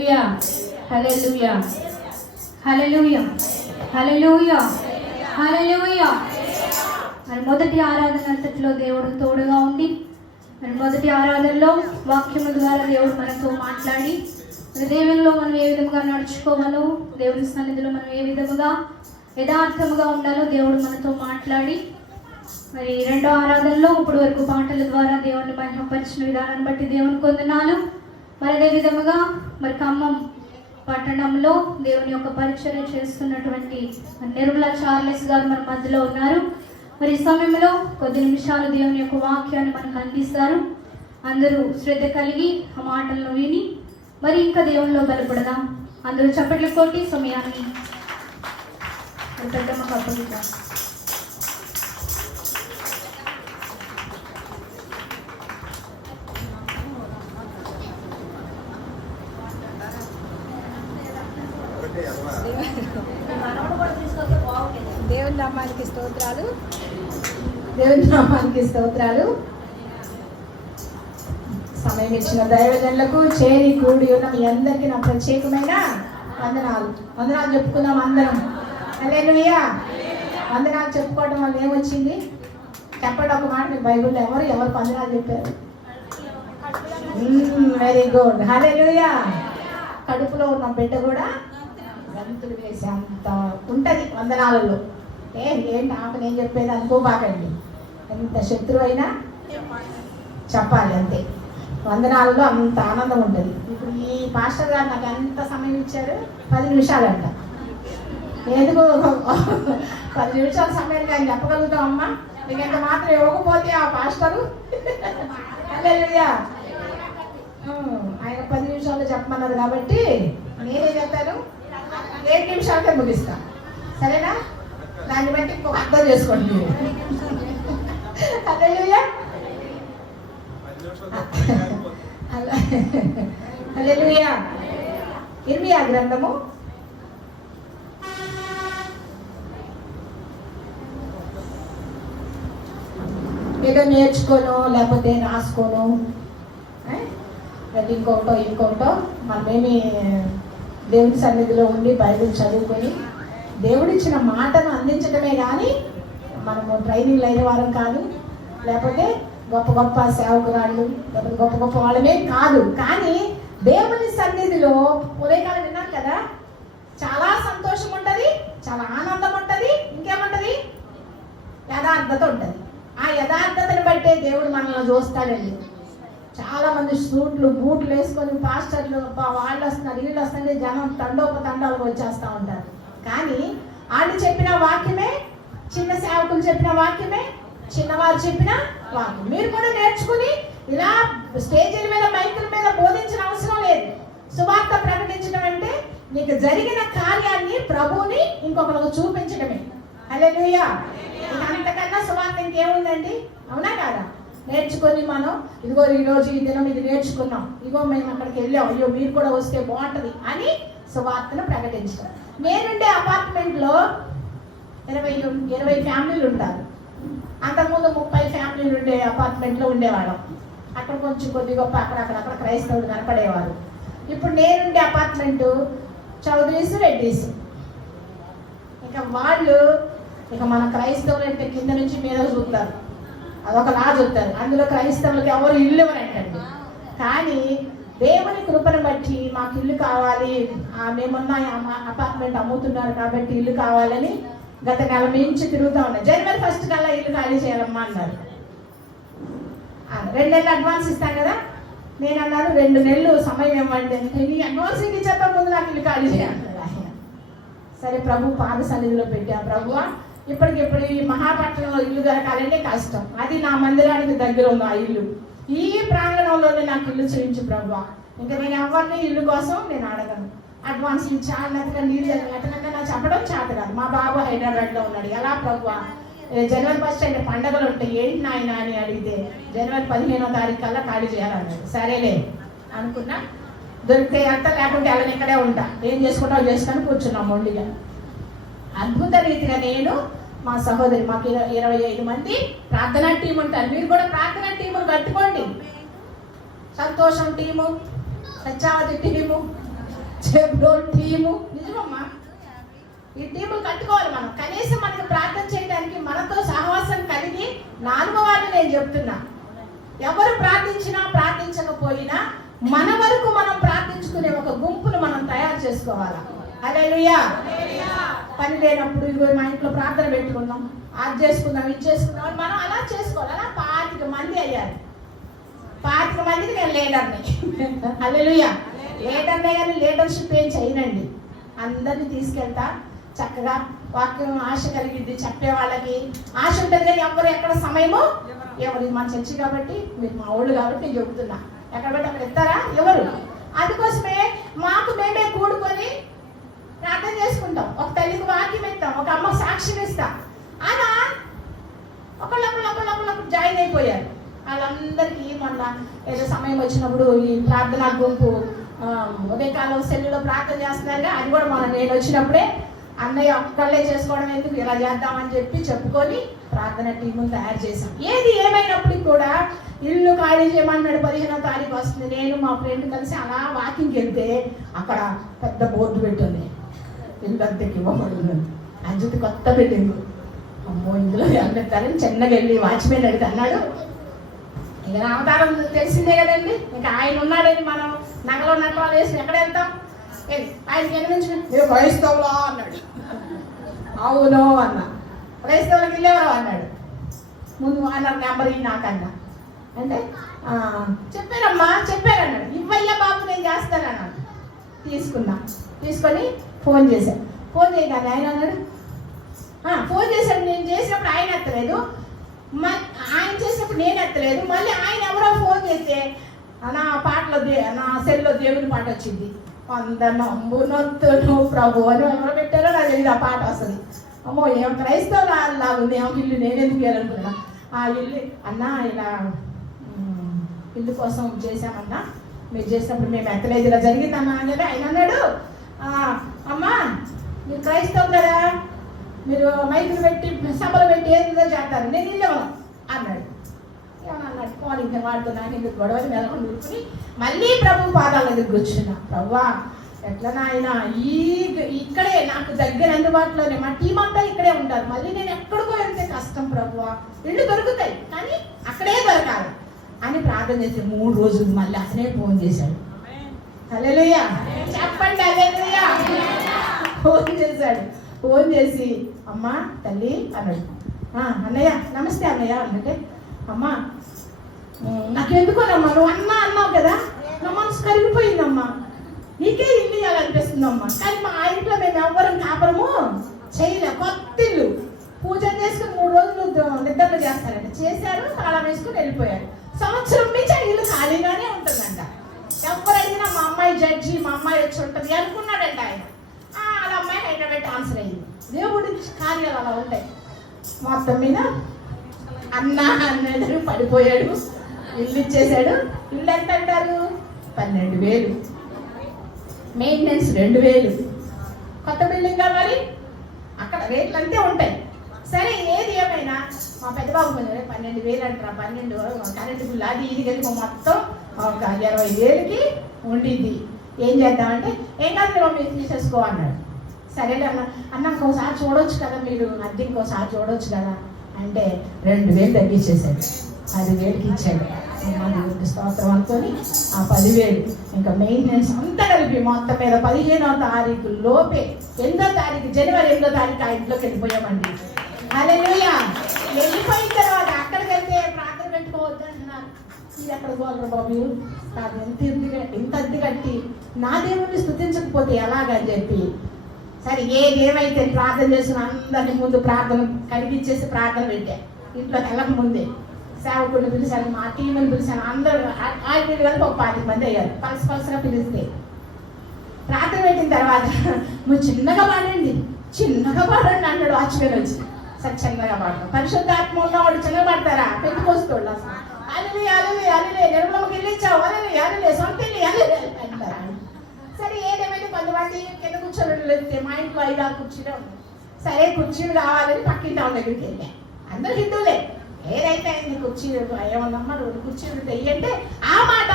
హల్లెలూయా హల్లెలూయా హల్లెలూయా హల్లెలూయా. మరి మొదటి ఆరాధన అంతట్లో దేవుడు తోడుగా ఉండి, మరి మొదటి ఆరాధనలో వాక్యము ద్వారా దేవుడు మనతో మాట్లాడి, మరి దేవునిలో మనం ఏ విధంగా నడుచుకోవాలో, దేవుని సన్నిధిలో మనం ఏ విధముగా యథార్థముగా ఉండాలో దేవుడు మనతో మాట్లాడి, మరి రెండో ఆరాధనలో ఇప్పటి వరకు పాటల ద్వారా దేవుని మహిమపరిచిన విధానాన్ని బట్టి దేవునికి వందనాలు. మరి అదే విధముగా మరి ఖమ్మం పట్టణంలో దేవుని యొక్క పరిచర్య చేస్తున్నటువంటి నిర్మలా చార్లెస్ గారు మన మధ్యలో ఉన్నారు. మరి ఈ సమయంలో కొద్ది నిమిషాలు దేవుని యొక్క వాక్యాన్ని మనకు అందిస్తారు. అందరూ శ్రద్ధ కలిగి ఆ మాటలను విని మరి ఇంకా దేవునిలో బలపడదాం. అందరూ చప్పట్లు కొట్టి సమయాన్ని పెద్దమ్మకు అప్పగిద్దాం. దేవుని నామానికి స్తోత్రాలు, దేవుని నామానికి స్తోత్రాలు. సమయం ఇచ్చిన దైవజనులకు చేరి కూడి ఉన్న మీ అందరికీ నా ప్రత్యేకమైన వందనాలు. వందనాలు చెప్పుకుందాం అందరం. హల్లెలూయా. వందనాలు చెప్పుకోవడం వల్ల ఏమొచ్చింది చెప్పండి ఒక మాట. మీ బైబిల్లో ఎవరు వందనాలు చెప్పారు? Very good. హల్లెలూయా. కడుపులో ఉన్న బిడ్డ కూడా గంతులు వేసే అంత ఉంటుంది వందనాలలో. ఏంటి ఆమె నేను చెప్పేది అనుకోబాకండి. ఎంత శత్రువు అయినా చెప్పాలి అంతే. వందనాలలో అంత ఆనందం ఉంటుంది. ఇప్పుడు ఈ పాస్టర్ గారు నాకు ఎంత సమయం ఇచ్చారు? 10 నిమిషాలంట. ఎందుకు 10 నిమిషాల సమయం నేను చెప్పగలుగుతాం అమ్మా? మీకు ఎంత మాత్రం ఇవ్వకపోతే ఆ పాస్టరు హల్లెలూయా ఆయన 10 నిమిషాల్లో చెప్పమన్నారు కాబట్టి నేనే చెప్తాను. 7 నిమిషాలకే ముగిస్తా. సరేనా? దాన్ని బట్టి ఇంకొక అర్థం చేసుకోండి. హల్లెలూయా హల్లెలూయా. ఇర్మియా గ్రంథము 'ఏదో నేర్చుకోను లేకపోతే రాసుకోను అది ఇంకొకటో మనమేమి దేవుని సన్నిధిలో ఉండి బైబిల్ చదువుకొని దేవుడిచ్చిన మాటను అందించడమే కానీ మనము ట్రైనింగ్లు అయిన వారం కాదు, లేకపోతే గొప్ప గొప్ప సేవకురాళ్ళు, లేకపోతే గొప్ప గొప్ప వాళ్ళమే కాదు. కానీ దేవుని సన్నిధిలో ఉదయకాలం విన్నాను కదా, చాలా సంతోషం ఉంటుంది, చాలా ఆనందం ఉంటుంది, ఇంకేముంటుంది? యథార్థత ఉంటుంది. ఆ యథార్థతను బట్టే దేవుడు మనల్ని చూస్తాడండి. చాలా మంది సూట్లు బూట్లు వేసుకొని పాస్టర్లు వాళ్ళు వస్తున్నారు, వీళ్ళు వస్తుంటే జనం తండోపతండాలకు వచ్చేస్తూ ఉంటారు. కానీ వాళ్ళు చెప్పిన వాక్యమే, చిన్న సేవకులు చెప్పిన వాక్యమే, చిన్నవారు చెప్పిన వాక్యం మీరు కూడా నేర్చుకుని ఇలా స్టేజీల మీద మైకుల మీద బోధించిన అవసరం లేదు. సువార్త ప్రకటించడం అంటే నీకు జరిగిన కార్యాన్ని ప్రభువుని ఇంకొకరికి చూపించడమే. హల్లెలూయా. అంతకన్నా సువార్త ఇంకేముందండి? అవునా కాదా? నేర్చుకొని మనం ఇదిగో ఈరోజు ఈ దినం ఇది నేర్చుకున్నాం, ఇదిగో మేము అక్కడికి వెళ్ళాం, అయ్యో మీరు కూడా వస్తే బాగుంటుంది అని సువార్తను ప్రకటించడం. నేనుండే అపార్ట్మెంట్లో 20 ఫ్యామిలీలు ఉంటారు. అంతకుముందు 30 ఫ్యామిలీలు ఉండే అపార్ట్మెంట్లో ఉండేవాళ్ళం. అక్కడ కొంచెం కొద్ది గొప్ప అక్కడ క్రైస్తవులు కనపడేవారు. ఇప్పుడు నేనుండే అపార్ట్మెంటు చౌదరీస్, రెడ్డీస్. వాళ్ళు మన క్రైస్తవులు అంటే కింద నుంచి మీద చూస్తారు, అదొకలా చూస్తారు. అందులో క్రైస్తవులకు ఎవరు ఇల్లు ఇవ్వరంటండి. కానీ దేవుని కృపను బట్టి మాకు ఇల్లు కావాలి, మేమున్న అపార్ట్మెంట్ అమ్ముతున్నారు కాబట్టి ఇల్లు కావాలని గత నెల నుంచి తిరుగుతూ ఉన్నాయి. జనవరి 1 కల్లా ఇల్లు ఖాళీ చేయాలమ్మా అన్నారు. 2 నెలలు అడ్వాన్స్ ఇస్తాం కదా. నేను అన్నాను 2 నెలలు సమయం ఇవ్వండి. నీ అడ్వాన్స్ ఇచ్చేత ముందు నాకు ఇల్లు ఖాళీ చేయాలన్నారు ఆయన. సరే ప్రభు పాద సన్నిధిలో పెట్టా. ప్రభువా ఇప్పటికిప్పుడు ఈ మహాపట్నంలో ఇల్లు దొరకాలంటే కష్టం, అది నా మందిరానికి దగ్గర ఉంది ఆ ఇల్లు, ఈ ప్రాంగణంలోనే నాకు ఇల్లు చేయించు ప్రభువా. ఇంకా నేను ఎవరిని ఇల్లు కోసం నేను అడగను, అడ్వాన్స్ ఇచ్చానట్టుగా నీళ్ళు అట్లా నాకు చెప్పడం చేత కాదు. మా బాబు హైదరాబాద్లో ఉన్నాడు. ఎలా ప్రభువా జనవరి 1 అంటే పండగలు ఉంటాయి ఏంటి నాయన అని అడిగితే జనవరి 15వ తారీఖు కల్లా ఖాళీ చేయాలన్నాడు. సరేలే అనుకున్నా. దొరికితే అంత లేకుంటే వాళ్ళని ఇక్కడే ఉంటా, ఏం చేసుకుంటావు చేసుకొని కూర్చున్నాం మొండిగా. అద్భుత రీతిగా నేను మా సహోదరి, మాకు 25 మంది ప్రార్థనా టీం ఉంటారు. మీరు కూడా ప్రార్థనా టీములు కట్టుకోండి. సంతోషం టీము, సత్యావతి టీము, చెబ్రోన్ టీము నిజమమ్మా. ఈ టీములు కట్టుకోవాలి మనం. కనీసం మనకు ప్రార్థన చేయడానికి మనతో సహవాసం కలిగి నా అనుభవాన్ని నేను చెప్తున్నా. ఎవరు ప్రార్థించినా ప్రార్థించకపోయినా మన వరకు మనం ప్రార్థించుకునే ఒక గుంపును మనం తయారు చేసుకోవాలా. హల్లెలూయా. పని లేనప్పుడు ఇదిగో మా ఇంట్లో ప్రార్థన పెట్టుకుందాం, అది చేసుకుందాం, ఇది చేసుకుందాం, మనం అలా చేసుకోవాలి. అలా 25 మంది అయ్యారు. 25 మందికి నేను లీడర్ని. హల్లెలూయా. లీడర్నే కానీ లీడర్షిప్ ఏం చేయనండి. అందరినీ తీసుకెళ్తా, చక్కగా వాక్యం ఆశ కలిగింది చెప్పే వాళ్ళకి ఆశ ఉంటుంది. కానీ ఎవరు ఎక్కడ సమయమో ఎవరు, మన చర్చి కాబట్టి మీరు మా ఊళ్ళు కాబట్టి నేను చెబుతున్నా, ఎక్కడ పెట్టి అక్కడ ఇస్తారా ఎవరు. అందుకోసమే మాకు మేమే కూడుకొని ప్రార్థన చేసుకుంటాం. ఒక తల్లికి వాక్యం ఇస్తాం, ఒక అమ్మ సాక్ష్యం ఇస్తాం. అలా ఒకళ్ళొకళ్ళు జాయిన్ అయిపోయారు. వాళ్ళందరికీ మొన్న ఏదో సమయం వచ్చినప్పుడు ఈ ప్రార్థనా గుంపు ఉదయకాలం సెల్లులో ప్రార్థన చేస్తున్నారుగా, అది కూడా మొన్న నేను వచ్చినప్పుడే అన్నయ్య ఒక్కళ్ళే చేసుకోవడం ఎందుకు, ఇలా చేద్దామని చెప్పుకొని ప్రార్థన టీమును తయారు చేశాం. ఏది ఏమైనప్పటికీ కూడా ఇల్లు ఖాళీ చేయమన్నాడు. 15వ తారీఖు వస్తుంది. నేను మా ఫ్రెండ్ కలిసి అలా వాకింగ్కి వెళ్తే అక్కడ పెద్ద బోర్డు పెట్టింది, ఇల్లు అద్దెకి ఇవ్వబడుతుంది. అంజుతి కొత్త బిల్డింగ్. అమ్మో ఇందులో వెళ్ళిస్తారని చిన్నగా వెళ్ళి వాచ్మెన్ అడిగితే అన్నాడు, ఇక అవతారం తెలిసిందే కదండి, ఇంకా ఆయన ఉన్నాడని మనం నగలో నగలు వేసి ఎక్కడ వెళ్తాం. ఆయనకి ఎన్ని నుంచి మీరు క్రైస్తవులా అన్నాడు. అవును అన్నా. క్రైస్తవులకి వెళ్ళేవారు అన్నాడు. ముందు అన్న నెంబర్ నాకన్నా అంటే చెప్పారమ్మా చెప్పారన్నాడు. ఇవ్వయ్యా బాబు నేను చేస్తానన్నాడు. తీసుకొని ఫోన్ చేశాను. ఫోన్ చేయగానే ఆయన అన్నాడు, ఫోన్ చేశాడు. నేను చేసినప్పుడు ఆయన ఎత్తలేదు, ఆయన చేసినప్పుడు నేను ఎత్తలేదు. మళ్ళీ ఆయన ఎవరో ఫోన్ చేస్తే నా పాటలో నా సెల్లో దేవుని పాట వచ్చింది. అందనొత్తును ప్రభు అని ఎవరో పెట్టారో నాకు తెలియదు. ఆ పాట వస్తుంది. అమ్మో ఏం క్రైస్తవులు అలా ఉంది. ఆ ఇల్లు నేనెందుకు వెళ్ళనుకున్నా. ఆ ఇల్లు అన్నా ఇలా ఇల్లు కోసం చేశామన్నా, మీరు చేసినప్పుడు మేము ఎత్తలేదు, ఇలా జరిగిందన్నా అనేది ఆయన అన్నాడు. అమ్మా మీరు క్రైస్తవులు కదా, మీరు మైకులు పెట్టి సభలు పెట్టి ఏదో చేస్తారు, నేను ఇల్లు అన్నాడు. ఏమన్నాడు పోనీ ఇంకా వాడుతూ నాకు ఎందుకు గొడవలు మెలకొని కూర్చుని మళ్ళీ ప్రభు పాదాల దగ్గర కూర్చున్నా. ప్రభువా ఎట్లా నాయన ఇక్కడే నాకు దగ్గర అందుబాటులోనే మా టీం అంతా ఇక్కడే ఉంటారు, మళ్ళీ నేను ఎక్కడికో వెళ్తే కష్టం ప్రభువా, ఇళ్ళు దొరుకుతాయి కానీ అక్కడే దొరకాలి అని ప్రార్థన చేసి 3 రోజులు మళ్ళీ అతనే ఫోన్ చేశాడు. హల్లెలూయా చెప్పండి. హల్లెలూయా. ఫోన్ చేశాడు. ఫోన్ చేసి అమ్మా తల్లి అన్నాడు. అన్నయ్య నమస్తే అన్నయ్య అంటే, అమ్మా నాకెందుకోనమ్మా నువ్వు అన్నావు కదా, నా మనసు కరిగిపోయిందమ్మా, నీకే ఇల్లు ఇవ్వాలనిపిస్తుందమ్మా. కానీ మా ఇంట్లో మేము ఎవ్వరం కాపురము చేయలే, కొత్త ఇల్లు పూజ చేసుకుని 3 రోజులు నిద్రలు చేస్తారంట. చేశారు, తాళం వేసుకుని వెళ్ళిపోయారు. సంవత్సరం నుంచి ఆ ఇల్లు ఖాళీగానే ఉంటుందంట. ఎవరైనా మా అమ్మాయి జడ్జి, మా అమ్మాయి వచ్చి ఉంటుంది అనుకున్నాడంట ఆయన. వాళ్ళ అమ్మాయి హైదరాబాద్ ట్రాన్స్ఫర్ అయ్యింది. దేవుడి కార్యాలు అలా ఉంటాయి. మొత్తం మీద అన్నది పడిపోయాడు, ఇల్లు ఇచ్చేసాడు. ఇల్లు ఎంత అంటారు? 12,000. మెయింటెనెన్స్ 2,000. కొత్త బిల్డింగ్ మరి అక్కడ రేట్లు అంతే ఉంటాయి. సరే ఏది ఏమైనా మా పెద్దబాబు 12,000 అంటారా, 12 కరెంటు బిల్లు అది ఇది కలిపి మొత్తం ఒక 20,000కి ఉండిద్ది. ఏం చేద్దామంటే ఏం కాదు మీరు తీసేసుకో అన్నాడు. సరేలే అన్న ఇంకోసారి చూడవచ్చు కదా, మీరు అద్దె ఇంకోసారి చూడవచ్చు కదా అంటే 2,000 తగ్గించేసాడు. 10,000కి ఇచ్చాడు. దేవుడి స్తోత్రం అనుకొని ఆ 10,000 ఇంకా మెయింటెనెన్స్ అంతా కలిపి మొత్తం మీద 15వ తారీఖు లోపే 8వ తారీఖు జనవరి 8వ తారీఖు ఆ ఇంట్లోకి వెళ్ళిపోయామండి. హల్లెలూయా. వెళ్ళిపోయిన తర్వాత అక్కడికి వెళ్తే ప్రార్థన పెట్టుకోవద్దు అంటున్నారు. ఇది ఎక్కడ పోగలరు బాబు, నాకు ఎంత అద్దె కట్టి నా దేవుడిని స్తుతించకపోతే ఎలాగని చెప్పి సరే ఏదేమైతే ప్రార్థన చేసిన అందరిని ముందు ప్రార్థన కనిపించేసి ప్రార్థన పెట్టా. ఇంట్లో వెళ్ళక ముందే సేవకుడిని పిలిచాను, మా టీంని పిలిచాను. అందరూ ఆల్రెడీ కలిపి ఒక 20 మంది అయ్యారు. పలసగా పిలిస్తే ప్రార్థన పెట్టిన తర్వాత నువ్వు చిన్నగా పాడండి అన్నాడు వాచ్మెన్ వచ్చి. సరే చిన్నగా పాడతాం. పరిశుద్ధాత్మ ఉన్నవాడు చిన్నగా పాడతారా? పెట్టుకోసుకోండి అసలు. అల్లి నిర్మలకి వెళ్ళిచ్చావు, అల్లి సొంత అంటారా? సరే ఏదేమైతే కొంతమంది కింద కూర్చోబెట్టి మా ఇంట్లో 5-6 కుర్చీలు ఉన్నాయి. సరే కుర్చీలు కావాలని పక్కింటి వాళ్ళ దగ్గరికి వెళ్ళాను. అందరూ హిందువులే. ఏదైతే అయింది కుర్చీలు ఏమన్నమ్మా 2 కుర్చీలు వెయ్యంటే ఆ మాట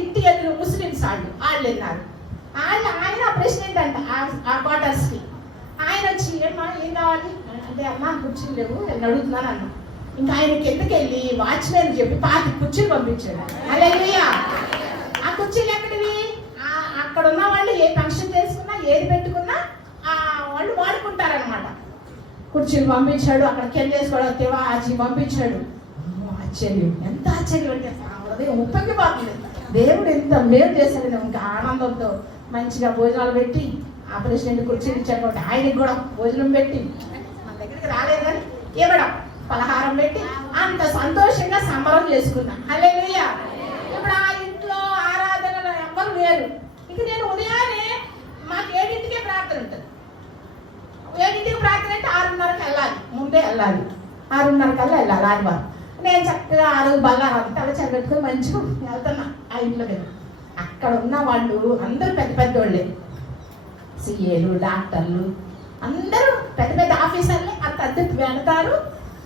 ఇంటి ఎదురు ముస్లిమ్స్ వాళ్ళు విన్నారు. ఆయన ప్రెసిడెంట్ అంట ఆ క్వార్టర్స్కి. ఆయన వచ్చి ఏమ్మా ఏం కావాలి అంటే, అమ్మా కుర్చీలు లేవు నేను అడుగుతున్నాను అన్న. ఇంకా ఆయన కిందకి వెళ్ళి వాచ్మెన్ చెప్పి 5 కుర్చీలు పంపించాడు. హల్లెలూయా. ఆ కుర్చీలు ఎక్కడివి? అక్కడ ఉన్న వాళ్ళు ఏ ఫంక్షన్ చేసుకున్నా ఏది పెట్టుకున్నా వాళ్ళు వాడుకుంటారనమాట. కుర్చీలు పంపించాడు, అక్కడ కెళ్ళేసుకోవడం తివాచి పంపించాడు. ఆశ్చర్యం, ఎంత ఆశ్చర్యం అంటే ఉదయం ఉప్పకి పోతుంది. దేవుడు ఎంత మేలు చేశాడు. ఇంకా ఆనందంతో మంచిగా భోజనాలు పెట్టి ఆ ప్రెసిడెంట్ కుర్చీలు ఇచ్చాడు కాబట్టి ఆయనకి కూడా భోజనం పెట్టి మన దగ్గరికి రాలేదని ఇవ్వడం, పలహారం పెట్టి అంత సంతోషంగా సంబరం చేసుకున్నా. హల్లెలూయా. ఇప్పుడు ఆ ఇంట్లో ఆరాధనలు ఎవ్వరు లేరు. ఇక నేను ఉదయాన్నే మాకు 7ంటికే ప్రార్థన ఉంటుంది. 7ంటికి ప్రార్థన అంటే 6:30కి వెళ్ళాలి, ముందే వెళ్ళాలి. 6:30 వెళ్ళాలి ఆదివారం. నేను చక్కగా ఆ రోజు బల్లారం తల చెరగట్టుకుని మంచిగా వెళ్తున్నా ఆ ఇంట్లోకి. అక్కడ ఉన్న వాళ్ళు అందరూ పెద్ద పెద్దోళ్ళే, సిఏలు, డాక్టర్లు, అందరూ పెద్ద పెద్ద ఆఫీసర్లే. ఆ తద్దు వెళతారు,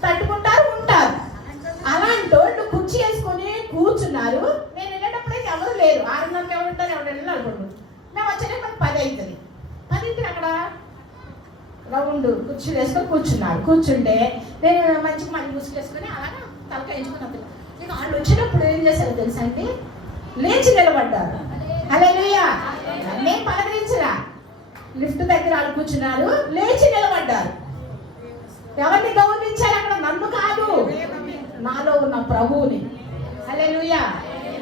తట్టుకుంటారు, ఉంటారు. అలాంటి వాళ్ళు కుర్చీ వేసుకొని కూర్చున్నారు. నేను వెళ్ళేటప్పుడైతే ఎవరు లేరు. 6:30కి ఎవరు ఉంటారు, ఎవరు వెళ్ళి అనుకుంటున్నాను. మేము వచ్చేటప్పుడు 10 అవుతుంది. 10కి అక్కడ రౌండ్ కుర్చీలు వేసుకొని కూర్చున్నారు. కూర్చుంటే నేను మంచిగా మళ్ళీ ముసుగేసుకొని అలాగా తలకాయ ఎంచుకున్నప్పుడు ఇక వాళ్ళు వచ్చినప్పుడు ఏం చేశారో తెలుసా అండి, లేచి నిలబడ్డారు. హల్లెలూయా. నేను పలకరించరా, లిఫ్ట్ దగ్గర వాళ్ళు కూర్చున్నారు, లేచి నిలబడ్డారు. ఎవరిని గౌరవించారు అక్కడ? నన్ను కాదు, నాలో ఉన్న ప్రభువుని. హల్లెలూయా.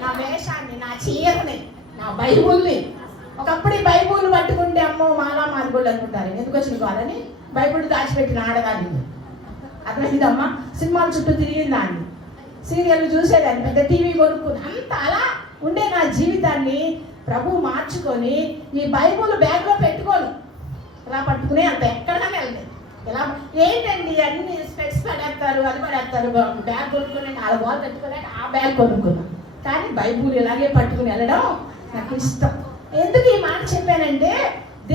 నా వేషాన్ని, నా చీరని, నా బైబుల్ని. ఒకప్పుడు ఈ బైబుల్ పట్టుకుంటే అమ్మో మాలా మార్గోళ్ళు అనుకుంటారు. ఎందుకు వచ్చిన వాళ్ళని బైబుల్ దాచిపెట్టిన ఆడదాన్ని. అర్థమైందమ్మా. సినిమాలు చుట్టూ తిరిగిందాన్ని, సీరియల్ చూసేదాన్ని, పెద్ద టీవీ కొనుక్కుని అంత అలా ఉండే నా జీవితాన్ని ప్రభు మార్చుకొని ఈ బైబుల్ బ్యాగ్లో పెట్టుకోను, ఇలా పట్టుకునే అంత ఎక్కడికైనా వెళ్తాయి. ఇలా ఏంటండి అన్ని స్పెట్స్ పడేస్తారు, అది పడేస్తారు. బ్యాగ్ కొనుక్కుని 4 బాల్ పెట్టుకుని ఆ బ్యాగ్ కొనుక్కున్నాను. కానీ బైబుల్ ఇలాగే పట్టుకుని వెళ్ళడం నాకు ఇష్టం. ఎందుకు ఈ మాట చెప్పానంటే,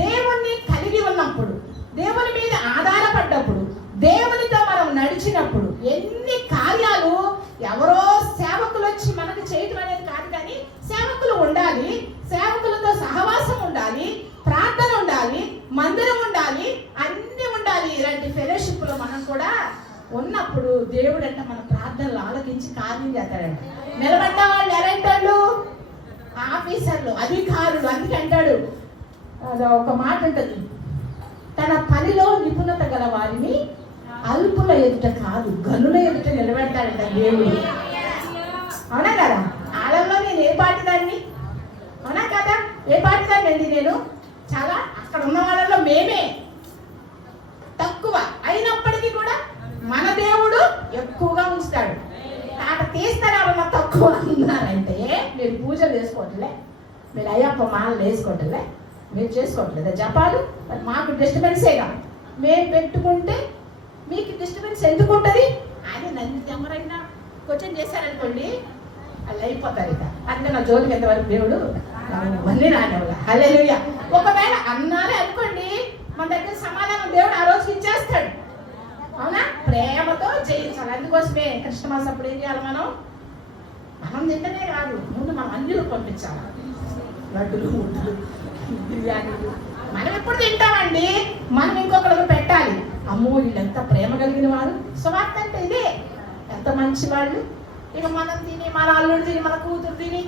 దేవుణ్ణి కలిగి ఉన్నప్పుడు, దేవుని మీద ఆధారపడ్డప్పుడు, దేవునితో మనం నడిచినప్పుడు ఎన్ని కార్యాలు ఎవరో సేవకులు వచ్చి మనకు చేయటం అనేది కాదు. కానీ సేవకులు ఉండాలి, సేవకులతో సహవాసం ఉండాలి, ప్రార్థన ఉండాలి, మందిరం ఉండాలి, అన్ని ఉండాలి. ఇలాంటి ఫెలోషిప్లో మనం కూడా ఉన్నప్పుడు దేవుడు అంటే మన ప్రార్థనలు ఆలకించి కార్యం చేస్తాడంట. నిలబడ్డ వాళ్ళు ఎలాంటి ఆఫీసర్లు, అధికారులు. అందుకే అంటాడు, ఒక మాట ఉంటుంది, తన పనిలో నిపుణత గల వారిని అల్పుల ఎదుట కాదు గనుల ఎదుట నిలబెడతాడంట దేవుడు. అవునా కదా? ఆళ్ళల్లో నేను ఏ పాటిదాన్ని? అవునా కదా? ఏ పాటిదాన్ని అండి నేను? చాలా అక్కడ ఉన్న వాళ్ళలో మేమే తక్కువ అయినప్పటికీ కూడా మన దేవుడు ఎక్కువగా ఉంచుతాడు. తాట తీస్తారా తక్కువ అన్నారంటే, మీరు పూజలు చేసుకోవట్లే, మీరు అయ్యప్ప మాలలు వేసుకోవట్లే, మీరు చేసుకోవట్లేదా జపాలు? మరి మాకు డిస్టర్బెన్సేగా. మేము పెట్టుకుంటే మీకు డిస్టర్బెన్స్ ఎందుకు ఉంటుంది అని నన్ను ఎవరైనా క్వశ్చన్ చేశారనుకోండి, వాళ్ళు అయిపోతారు. ఇక అంటే నా జోలికి ఎంతవరకు దేవుడు అన్నీ రానివ్వాలి. హల్లెలూయా. ఒకవేళ అన్నారే అనుకోండి, మన దగ్గర సమాధానం దేవుడు ఆ రోజుకి ఇచ్చేస్తాడు. అవునా? ప్రేమతో జయించాలి. అందుకోసమే కృష్ణమాసం అప్పుడు ఏం చేయాలి? మనం తింటనే కాదు, ముందు మనం అన్ని పంపించాలి. లడ్డులు, ముద్దులు, బిర్యానీలు మనం ఎప్పుడు తింటామండి, మనం ఇంకొకరికి పెట్టాలి. అమ్మో వీళ్ళెంత ప్రేమ కలిగిన వారు, స్వార్థ అంటే ఇదే, ఎంత మంచి వాళ్ళు. ఇక మనం తిని, మన అల్లుడు తిని, మన కూతురు తిని,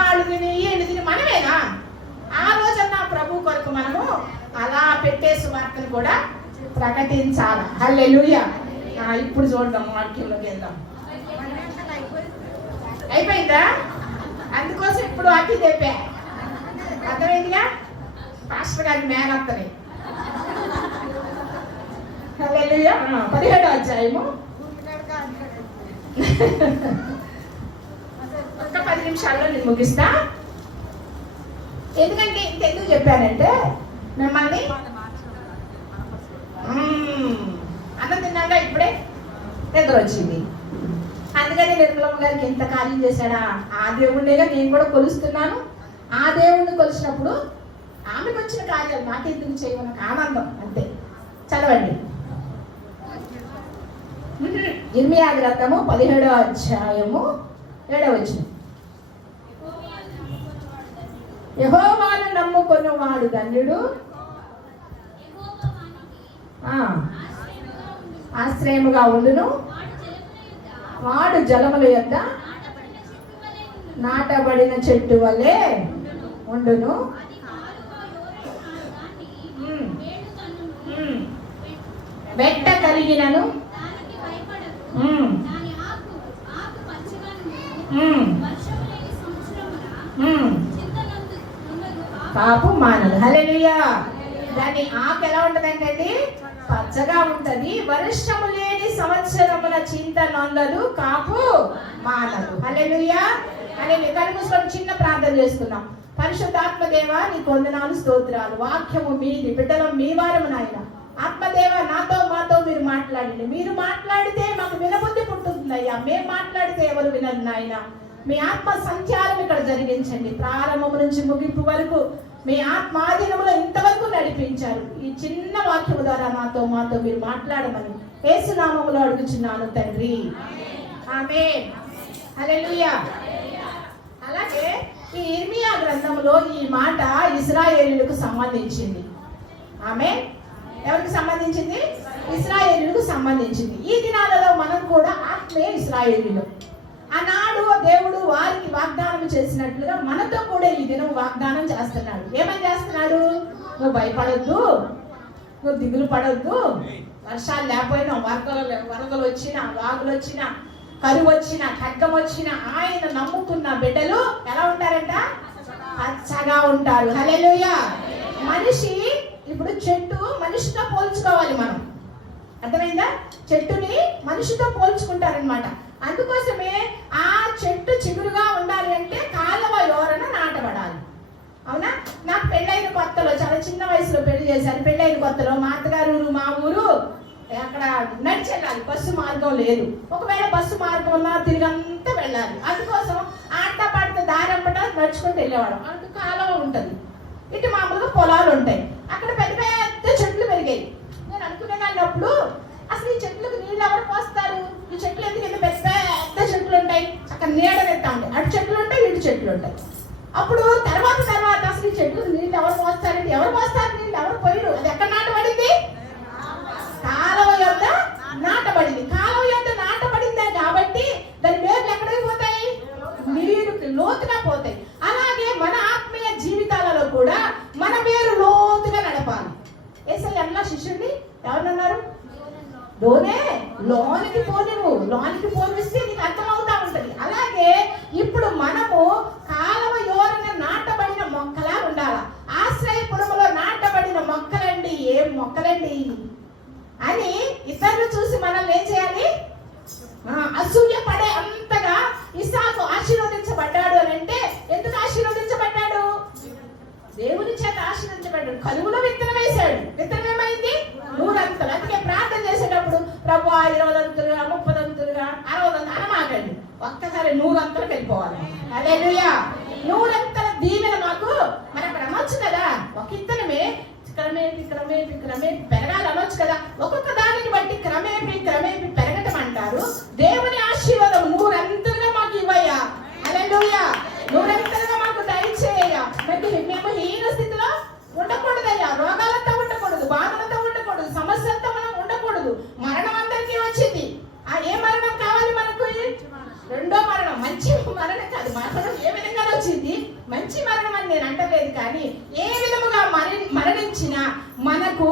ఆళ్ళు తిని, ఏళ్ళు తిని మనమేనా? ఆ రోజన్నా ప్రభు కొరకు మనము అలా పెట్టే సువార్తను కూడా ప్రకటించాలి. హల్లెలూయా. ఇప్పుడు చూద్దాం, వాక్యంలోకి వెళ్దాం. అయిపోయిందా? అందుకోసం ఇప్పుడు వాక్యం చెప్పా. అర్థమైందిగా? పాస్టర్ గారి మేనత్తని. హల్లెలూయా. 17వ అధ్యాయము ఒక 10 నిమిషాల్లో నేను ముగిస్తా. ఎందుకంటే ఇంకెందుకు చెప్పానంటే, మిమ్మల్ని అన్నం తిన్నాక ఇప్పుడే నిద్ర వచ్చింది. అందుకని నిర్మలమ్మ గారికి ఎంత కార్యం చేశాడా? ఆ దేవుడినేగా నేను కూడా కొలుస్తున్నాను. ఆ దేవుడిని కొలిసినప్పుడు ఆమెకు వచ్చిన కార్యాలు నాకెందుకు చేయమని ఆనందం అంతే. చదవండి. ఇర్మియా గ్రంథము 17వ అధ్యాయము 7వ వచనం. యెహోవాను నమ్ముకున్నవాడు ధన్యుడు. ఆశ్రయముగా ఉండును. వాడు జలముల యొద్ద నాటబడిన చెట్టు వలె ఉండును. వెట్ట కలిగినను పాపు మానదు. హల్లెలూయా. దాని ఆకు ఎలా ఉంటదంటే పచ్చగా ఉంటది. వర్షము లేని సంవత్సరముల చింత నొందదు, కాపు మానదు. హల్లెలూయా. హల్లెలూయా. కళ్ళు మూసుకొని చిన్న ప్రార్థన చేసుకుందాం. పరిశుద్ధాత్మ దేవా, నీకు వందనాలు, స్తోత్రాలు. వాక్యము మీది, బిడ్డలం మీ వారము నాయన. ఆత్మదేవ, నాతో మాతో మీరు మాట్లాడండి. మీరు మాట్లాడితే మాకు వినబుద్ధి పుట్టుతుందయ్యా. మేము మాట్లాడితే ఎవరు వినరు నాయన. మీ ఆత్మ సంచారం ఇక్కడ జరిగించండి. ప్రారంభం నుంచి ముగింపు వరకు మీ ఆత్మాధీనంలో ఇంతవరకు నడిపించారు. ఈ చిన్న వాక్యము ద్వారా నాతో మాతో మీరు మాట్లాడమని యేసు నామములో అడుగుచున్నాను తండ్రి. ఆమేన్. హల్లెలూయా. అలాగే ఈ ఇర్మియా గ్రంథంలో ఈ మాట ఇశ్రాయేలీయులకు సంబంధించింది. ఆమేన్. ఎవరికి సంబంధించింది? ఇశ్రాయేలీయులకు సంబంధించింది. ఈ దినాలలో మనం కూడా ఆత్మీయ ఇశ్రాయేలీయులు. ఆనాడు దేవుడు వారికి వాగ్దానం చేసినట్లుగా మనతో కూడా ఈ దినం వాగ్దానం చేస్తున్నాడు. ఏమని చేస్తున్నాడు? నువ్వు భయపడొద్దు, నువ్వు దిగులు పడొద్దు. వర్షాలు లేకపోయినా, వరదలు వచ్చినా, వాగులు వచ్చినా, కరువు వచ్చినా, ఖడ్గం వచ్చినా ఆయన నమ్ముకున్న బిడ్డలు ఎలా ఉంటారంట? పచ్చగా ఉంటారు. హల్లెలూయా. మనిషి ఇప్పుడు చెట్టు మనిషితో పోల్చుకోవాలి మనం. అర్థమైందా? చెట్టుని మనిషితో పోల్చుకుంటారనమాట. అందుకోసమే ఆ చెట్టు చిగురుగా ఉండాలి అంటే కాలువ యోరన నాటబడాలి. అవునా? నాకు పెళ్ళైన కొత్తలో, చాలా చిన్న వయసులో పెళ్లి చేశారు. పెళ్ళైన కొత్తలో మా అత్తగారు ఊరు, మా ఊరు అక్కడ నడిచి వెళ్ళాలి, బస్సు మార్గం లేదు. ఒకవేళ బస్సు మార్గం ఉన్నా తిరిగంతా వెళ్ళాలి. అందుకోసం ఆట పాట దారంపట నడుచుకుంటూ వెళ్ళేవాడు. అటు కాలువ ఉంటుంది, ఇటు మామూలుగా పొలాలు ఉంటాయి. అక్కడ పెద్ద పెద్ద చెట్లు పెరిగాయి. నేను అనుకునేదాన్ని అప్పుడు, అసలు ఈ చెట్లకు నీళ్ళు ఎవరు పోస్తారు? ఈ చెట్లు ఎందుకంటే పెద్ద పెద్ద చెట్లు ఉంటాయి, అక్కడ నీడనెత్తా ఉంటాయి. అటు చెట్లు ఉంటాయి, ఇటు చెట్లు ఉంటాయి. అప్పుడు తర్వాత అసలు ఈ చెట్లకు నీళ్ళు ఎవరు పోస్తారండి? ఎవరు పోస్తారు నీళ్ళు? ఎవరు పోయిరు? అది ఎక్కడ నాటబడింది? కాలువ యొద్ద నాటబడింది. కాలువ యొద్ద నాటబడిందే కాబట్టి దాని వేర్లు ఎక్కడికి పోతాయి? నీరుకి లోతుగా పోతాయి. అలాగే మన ఆత్మీయ జీవితాలలో కూడా మన వేరు లోతుగా నడపాలి. యేసయ్య అన్న శిష్యుడిని ఎవరన్నారు? లోనే లోనికి పోనివు, లోనికి పోనిస్తే నీకు అర్థమవుతా ఉంటది. అలాగే ఇప్పుడు మనము కాలువ యోరన నాటబడిన మొక్కలా ఉండాలా. ఆశ్రయపురములో నాటబడిన మొక్కలండి. ఏం మొక్కలండి అని ఇతరులు చూసి మనల్ని ఏం చేయాలి? అసూయ పడే అంతగా ఇస్సాకు ఆశీర్వదించబడ్డాడు అని అంటే, ఎందుకు ఆశీర్వదించబడ్డాడు? దేవుని చేత ఆశీర్వదించబడ్డాడు. కలుగులో విత్తనం వేశాడు. విత్తనం ఏమైంది? 100 అంతలు. అందుకే ప్రార్థన చేసేటప్పుడు ప్రభు 20 అంతులుగా, 30 అంతులుగా, 60 అంతులు అనమాకండి. ఒక్కసారి 100 అంతలు వెళ్ళిపోవాలి. హల్లెలూయా. 100 అంతల దీవెన మాకు మన అక్కడ అనొచ్చు కదా. ఒక ఇత్తనమే క్రమేపీ పెరగాలి అనొచ్చు కదా. ఒక్కొక్క దానిని బట్టి క్రమేపీ పెరగటం అంటారు. దేవుని ఆశీర్వాదం 100 అంతలుగా మాకు ఇవ్వయ్యా. హల్లెలూయా. 100 అంతలుగా మాకు దయచేయ. మేము హీన స్థితిలో ఉండకూడదయ్యా. రోగాలతో ఉండకూడదు, బాధలతో ఉండకూడదు, సమస్యలతో మనం ఉండకూడదు. మరణం అందరికీ వచ్చింది. ఏ మరణం కావాలి మనకు? రెండో మరణం. మంచి మరణం కాదు. మరణం ఏ విధంగా వచ్చింది? మంచి మరణం అని నేను అంటలేదు, కానీ ఏ విధముగా మరణించినా మనకు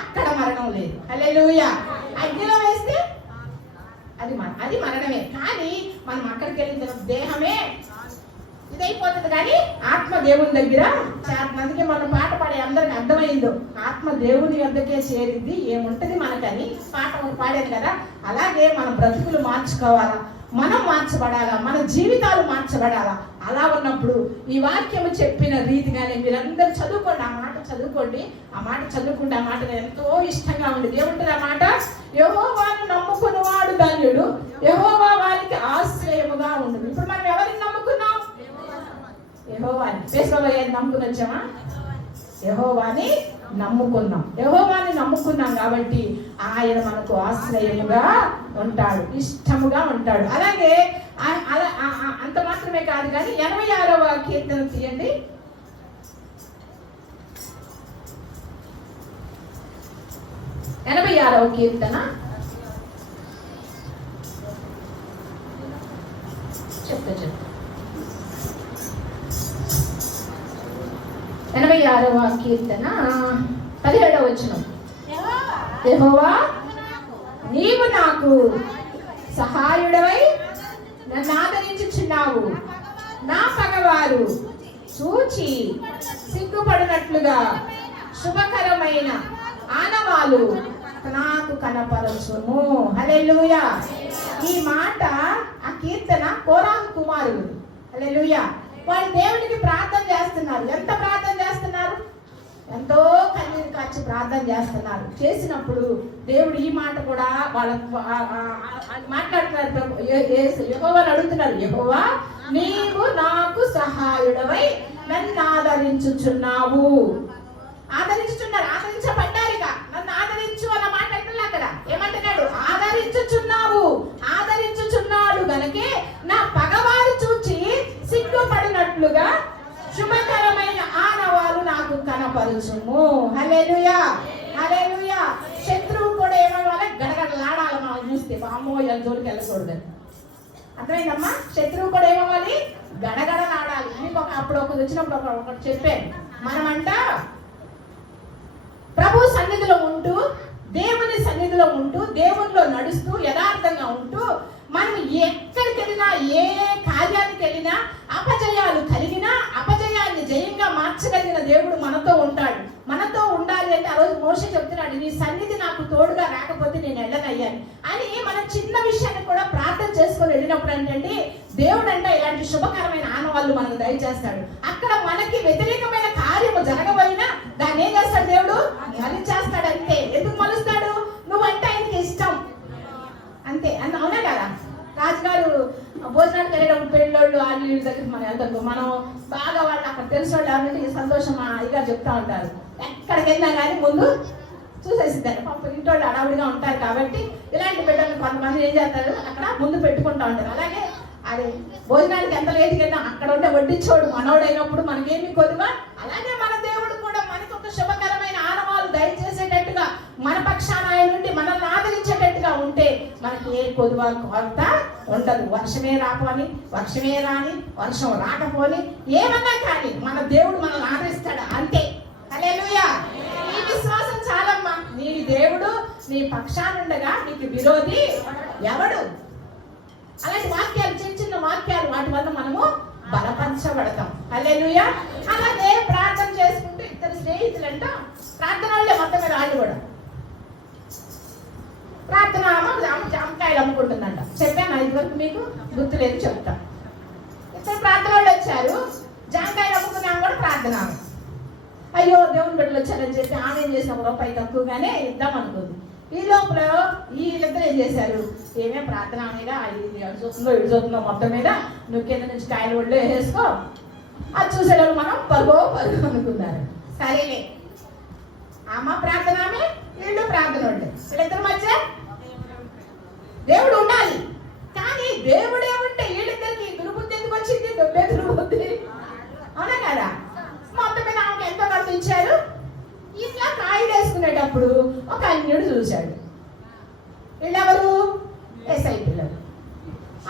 అక్కడ మరణం లేదు. హల్లెలూయా. అగ్నిలో వేస్తే అది మరణమే. కానీ మనం అక్కడికి వెళ్ళిన దేహమే ఇదైపోతుంది, కానీ ఆత్మ దేవుని దగ్గర చేరుతుంది. అందుకే మనం పాట పాడే అందరికి అర్థమైందో, ఆత్మ దేవుని వద్దకే చేరింది ఏముంటది మనకని పాట పాడేది కదా. అలాగే మన బ్రతుకులు మార్చుకోవాలా, మనం మార్చబడాలా, మన జీవితాలు మార్చబడాలా. అలా ఉన్నప్పుడు ఈ వాక్యము చెప్పిన రీతిగానే మీరందరూ చదువుకోండి. ఆ మాట చదువుకోండి. ఆ మాట చదువుకుంటే ఆ మాట ఎంతో ఇష్టంగా ఉంది. ఏముంటుంది ఆ మాట? యెహోవాను నమ్ముకున్నవాడు ధన్యుడు, యెహోవా వారికి ఆశ్రయముగా ఉండును. ఇప్పుడు మనం ఎవరిని నమ్ముకున్నాం? యెహోవాని. పేసోవయ్యని నమ్ముకుని వచ్చామా? యెహోవాని నమ్ముకున్నాం. యెహోవాని నమ్ముకున్నాం కాబట్టి ఆయన మనకు ఆశ్రయముగా ఉంటాడు, ఇష్టముగా ఉంటాడు. అలాగే అంత మాత్రమే కాదు, కానీ 86వ కీర్తన తీయండి. 86వ కీర్తన చెప్తా 86వ కీర్తన 17వ వచనం. యెహోవా నీవు నాకు సహాయుడవై నన్ను ఆదరించుచున్నావు. నా పగవారు చూచి సిగ్గుపడినట్లుగా శుభకరమైన ఆనవాలు నాకు కనపరచుము. హల్లెలూయా. ఈ మాట ఆ కీర్తన కోరాహు కుమారుడు. హల్లెలూయా. వారు దేవునికి ప్రార్థన చేస్తున్నారు. ఎంత ప్రార్థన చేస్తున్నారు? ఎంతో కన్నీరు కార్చి ప్రార్థన చేస్తున్నారు. చేసినప్పుడు దేవుడు ఈ మాట కూడా వాళ్ళ మాట్లాడుతున్నారు. యెహోవాను అడుగుతున్నారు, యెహోవా నీవు నాకు సహాయుడవై నన్ను ఆదరించుచున్నావు. ఆదరించుచున్నారు, ఆదరించబడ్డారుగా. నన్ను ఆదరించు అన్న మాట అంటున్నా అక్కడ. ఏమంటున్నాడు? ఆదరించుచున్నావు. ఆదరించుచున్నాడు గనకే నా పగవారు చూచి సిగ్గుపడినట్లుగా శుభకరమైన ఆనవాలు నాకు కనపరుచుము. హల్లెలూయా, హల్లెలూయా. శత్రువు కూడా ఏమవ్వాలి? గడగడలాడాలి. మనం చూస్తే అమ్మో జోలికి వెళ్ళకూడదని. అర్థమైందమ్మా? శత్రువు కూడా ఏమవ్వాలి? గడగడలాడాలి. మీకు అప్పుడు వచ్చినప్పుడు ఒకటి చెప్పాను. మనమంట ప్రభు సన్నిధిలో ఉంటూ, దేవుని సన్నిధిలో ఉంటూ, దేవునిలో నడుస్తూ, యథార్థంగా ఉంటూ, మనం ఎక్కడికి వెళ్ళినా, ఏ కార్యానికి వెళ్ళినా, అపజయాలు కలిగినా అపజయాన్ని జయంగా మార్చగలిగిన దేవుడు మనతో ఉంటాడు. మనతో ఉండాలి అంటే ఆ రోజు మోషే చెప్తున్నాడు, నీ సన్నిధి నాకు తోడుగా రాకపోతే నేను వెళ్ళనయ్యాను అని. మనం చిన్న విషయాన్ని కూడా ప్రార్థన చేసుకొని వెళ్ళినప్పుడు ఏంటంటే దేవుడు అంటే ఇలాంటి శుభకరమైన ఆనవాళ్ళు మనకు దయచేస్తాడు. అక్కడ మనకి వ్యతిరేకమైన కార్యము జరగబోయినా దాన్ని ఏం చేస్తాడు? దేవుడు మలిచేస్తాడు. అంతే. ఎందుకు మలుస్తాడు? నువ్వంటే ఆయనకి ఇష్టం అంతే. అవునా కదా? రాజుగారు భోజనానికి వెళ్ళేటప్పుడు పెళ్ళోళ్ళు వాళ్ళు వీళ్ళ దగ్గరికి మనం వెళ్తాం. మనం బాగా వాళ్ళు అక్కడ తెలిసిన వాళ్ళు ఎవరంటే సంతోషం ఇగా చెప్తా ఉంటారు. ఎక్కడికి వెళ్ళినా కానీ ముందు చూసేసిద్దారు. పాప ఇంటోళ్ళు అడవుడిగా ఉంటారు కాబట్టి ఇలాంటి బిడ్డలు కొంతమంది ఏం చేస్తారు? అక్కడ ముందు పెట్టుకుంటూ ఉంటారు. అలాగే అది భోజనానికి ఎంత లేట్కి వెళ్ళినా అక్కడ ఉంటే వడ్డించోడు మనోడైనప్పుడు మనకేమి కొద్దిగా. అలాగే మన దేవుడు కూడా మనకు ఒక శుభకరమైన ఆనవాలు దయచేసేటట్టుగా, మన పక్షాన ఆయన నుండి మనల్ని ఆదరించేటట్టుగా ఉంటే మనకి ఏ కొద్దిగా కొరత ఉండదు. వర్షమే రాపోని, వర్షమే రాని, వర్షం రాకపోని, ఏమన్నా కానీ మన దేవుడు మనల్ని ఆదరిస్తాడు. అంతే. హల్లెలూయా. నీ విశ్వాసం చాలమ్మా. నీ దేవుడు నీ పక్షానుండగా నీకు విరోధి ఎవడు? అలాంటి వాక్యాలు, చిన్న చిన్న వాక్యాలు, వాటి వల్ల మనము బలపరచబడతాం. హల్లెలూయా. అలాగే ప్రార్థన చేసుకుంటూ ఇద్దరు స్నేహితులంట ప్రార్థన వాళ్ళే మొత్తం మీద వాళ్ళు కూడా ప్రార్థన జామకాయలు అమ్ముకుంటుందంట. చెప్పాను ఐదు వరకు, మీకు గుర్తులేదు చెప్తా. ఇద్దరు ప్రార్థన వాళ్ళు వచ్చారు. జామకాయలు అమ్ముకునే కూడా ప్రార్థన. అయ్యో దేవుని బిడ్డలు వచ్చారని చెప్పి ఆమె ఏం చేసిన రూపాయి తక్కువగానే ఇద్దాం అనుకుంది. ఈ లోపల వీళ్ళిద్దరు ఏం చేశారు? ఏమే ప్రార్థన మీద ఇటు చూస్తుందో మొత్తం మీద నువ్వు కింద నుంచి కాయలు ఒళ్ళు వేసేసుకో, అది చూసేటప్పుడు మనం పరుగో అనుకున్నారు. సరేలే, అమ్మ ప్రార్థన ఆమె, వీళ్ళు ప్రార్థన ఉండే, వీళ్ళిద్దరి మధ్య దేవుడు ఉండాలి. కానీ దేవుడు ఏముంటే వీళ్ళిద్దరికి దుర్బుద్ధి ఎందుకు వచ్చింది? దొబ్బే దుర్బుద్ధి. అవునా కదా? మొత్తం మీద ఆమెకు ఎంతో ఖర్చు ఇచ్చారు. ఇట్లా కాయలు వేసుకునేటప్పుడు ఒక అన్యుడు చూశాడు. వీళ్ళెవరు? ఎస్ఐ పిల్లలు.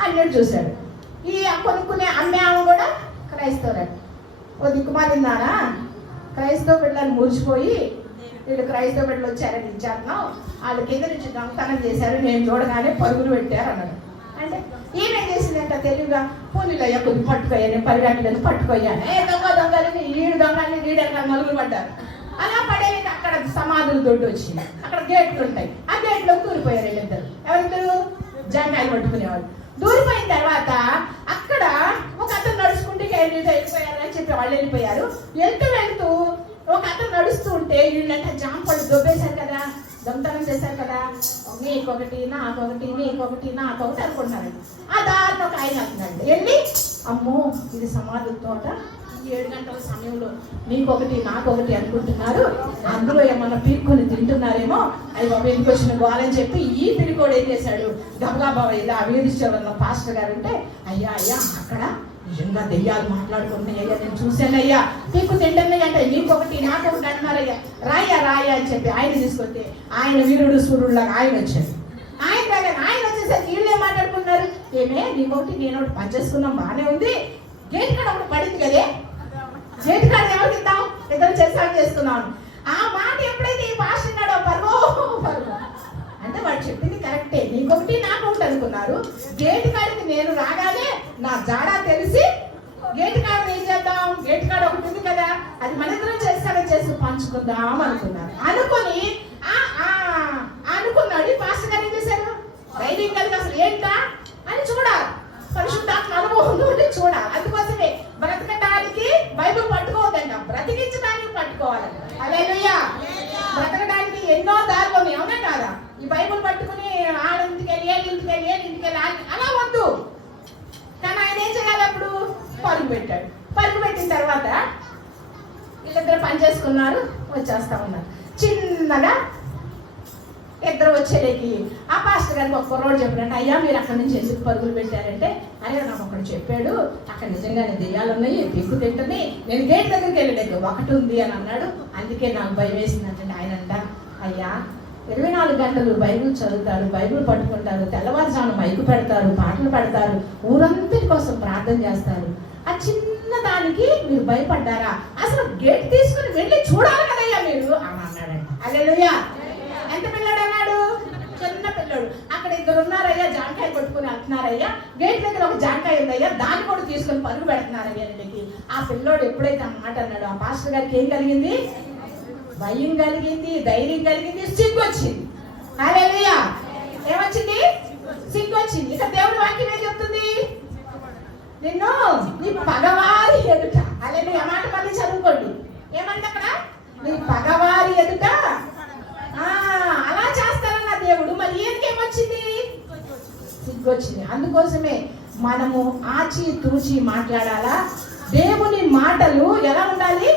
అన్యుడు చూశాడు. ఈ కొనుక్కునే అమ్మే ఆమె కూడా క్రైస్తవురాడు. ఓ దిక్కుమాలిందానా, క్రైస్తవ బిడ్డలను మూర్చిపోయి వీళ్ళు క్రైస్తవ బిడ్డలు వచ్చారని ఇచ్చేస్తున్నాం, వాళ్ళ కింద నుంచి దొంగతనం చేశారు, నేను చూడగానే పరుగులు పెట్టారు అన్నాడు. అంటే ఏమేం చేసిందంట తెలివిగా, పోలీలయ్యా కొద్ది పట్టుకోయ్యా, నేను పరిగెట్టలేదు పట్టుకోయ్యాను. దొంగలని ఈడు దొంగని వీడెక్కడ నలుగురు పడ్డారు. అలా పడేది. అక్కడ సమాధులు దొడ్డు వచ్చింది. అక్కడ గేట్లు ఉంటాయి. ఆ గేట్లో దూరిపోయారు వీళ్ళిద్దరు. ఎవరిద్దరు? జంగాయలు పట్టుకునేవాళ్ళు. దూరిపోయిన తర్వాత అక్కడ ఒక అతను నడుచుకుంటే వెళ్ళిపోయారు అని చెప్పి వాళ్ళు వెళ్ళిపోయారు. వెళ్తూ ఒక అతను నడుస్తూ ఉంటే వీళ్ళంటే జాంపళ్ళు దొబ్బేశారు కదా, దొంగతనం చేశారు కదా, నీకొకటి నాకొకటి నీకొకటి నాకొకటి అనుకుంటున్నారు. ఆ దారిలో ఒక ఆయన అంటున్నాడు. వెళ్ళి అమ్మో ఇది సమాధి తోట, 7 గంటల సమయంలో నీకొకటి నాకొకటి అనుకుంటున్నారు, అందులో ఏమన్నా పీక్కొని తింటున్నారేమో, అవి బాబు ఎందుకు వచ్చిన గోలని చెప్పి ఈ పిడికోడు ఏం చేశాడు? గబగబా ఇలా వీధిలో పాస్టర్ గారు ఉంటే, అయ్యా అక్కడ నిజంగా దెయ్యాలు మాట్లాడుకుంటున్నాయ్యా, నేను చూశానయ్యా, పీక్కు తింటున్నాయి అంటే నీకొకటి నాకొకటి అంటున్నారు. రావయ్యా, రాయ్యా రాయ్యా అని చెప్పి ఆయన తీసుకొస్తే ఆయన వీరుడు సూర్యుడులాగా ఆయన వచ్చాడు. ఆయన వచ్చేసరికి వీళ్ళు ఏం మాట్లాడుకున్నారు, ఏమే నీ ఒకటి నేను ఒకటి పనిచేసుకున్నాం బాగానే ఉంది, గేట్ కాడ ఒకటి పడింది కదే, గేట్ కాడ ఎవరికి ఇద్దాం, ఇద్దరు చేసాను చేసుకున్నాను. ఆ మాట ఎప్పుడైతే ఈ భాష ఉన్నాడో పరుగో అంటే వాడు చెప్పింది కరెక్టే, నీకొకటి నాకు ఒకటి అనుకున్నారు. గేట్ కాడికి నేను రాగానే నా జాడా తెలిసి గేట్ కాడ ఏం చేద్దాం, గేట్ కాడ ఒకటి ఉంది కదా, అది మన ఇద్దరం చేసి పంచుకుందాం అనుకున్నారు. అనుకున్నాడు. ఈ పాస్టర్ గారు ఏం చేశారు, ధైర్యం కలిగి అసలు ఏంటా అని చూడాలి, పరిశుద్ధాత్మ అనుభవం నుండి చూడాలి. అందుకోసమే బ్రతకడానికి బైబిల్ పట్టుకోవద్దంట, బ్రతికించడానికి పట్టుకోవాలి. హల్లెలూయా. బ్రతకడానికి ఎన్నో దారులు ఉన్నాయి, అవునా కాదా? ఈ బైబిల్ పట్టుకుని ఆడింటికి వెళ్ళి అలా వద్దు. కానీ ఆయన ఏం చేయాలి, అప్పుడు పరుగు పెట్టాడు. పరుగు పెట్టిన తర్వాత వీళ్ళిద్దరు పని చేసుకున్నారు, వచ్చేస్తా ఉన్నారు. చిన్నగా ఇద్దరు వచ్చేలేకి ఆ పాస్టర్ గారికి ఒక కుర్రోడు చెప్పాడంటే, అయ్యా మీరు అక్కడి నుంచి ఎందుకు పరుగులు పెట్టారంటే, అయ్యా నాకు ఒకడు చెప్పాడు అక్కడ నిజంగానే దెయ్యాలు ఉన్నాయి, పెగ్గు తింటుంది, నేను గేట్ దగ్గరికి వెళ్ళలేదు ఒకటి ఉంది అని అన్నాడు, అందుకే నాకు భయం వేసిందంటే. ఆయన అంట, అయ్యా 24 గంటలు బైబిల్ చదువుతారు, బైబిల్ పట్టుకుంటారు, తెల్లవారుజామున మైకు పెడతారు, పాటలు పెడతారు, ఊరంతటి కోసం ప్రార్థన చేస్తారు, ఆ చిన్న దానికి మీరు భయపడ్డారా? అసలు గేట్ తీసుకుని వెళ్ళి చూడాలి కదయ్యా మీరు అని అన్నాడంట. హల్లెలూయా. ఎంత పిల్లాడు అన్నాడు, చిన్న పిల్లాడు. అక్కడ ఇద్దరు ఉన్నారయ్యా, జాంకాయ కొట్టుకుని వెళ్తున్నారయ్యా, గేట్ దగ్గర ఒక జాంకాయ ఉందయ్యా, దాన్ని కూడా తీసుకొని పరుగు పెడుతున్నారయ్యా ఇంటికి. ఆ పిల్లోడు ఎప్పుడైతే ఆ మాట అన్నాడు, ఆ పాస్టర్ గారికి ఏం కలిగింది, భయం కలిగింది, ధైర్యం కలిగింది, సిగ్గు వచ్చింది. హల్లెలూయా. ఏమొచ్చింది, సిగ్గు వచ్చింది. ఇక దేవుడి వాక్యం ఏం చెప్తుంది, నిన్ను నీ పగవారి ఎదుట, హల్లెలూయా మాట మళ్ళీ చదువుకోండి, ఏమంటే అక్కడ నీ పగవారి ఎదుట అలా చేస్తారన్న దేవుడు. మరి ఏమికేమొచ్చింది, సిగ్గు వచ్చింది. అందుకోసమే మనము ఆచి తూచి మాట్లాడాలా. దేవుని మాటలు ఎలా ఉండాలి,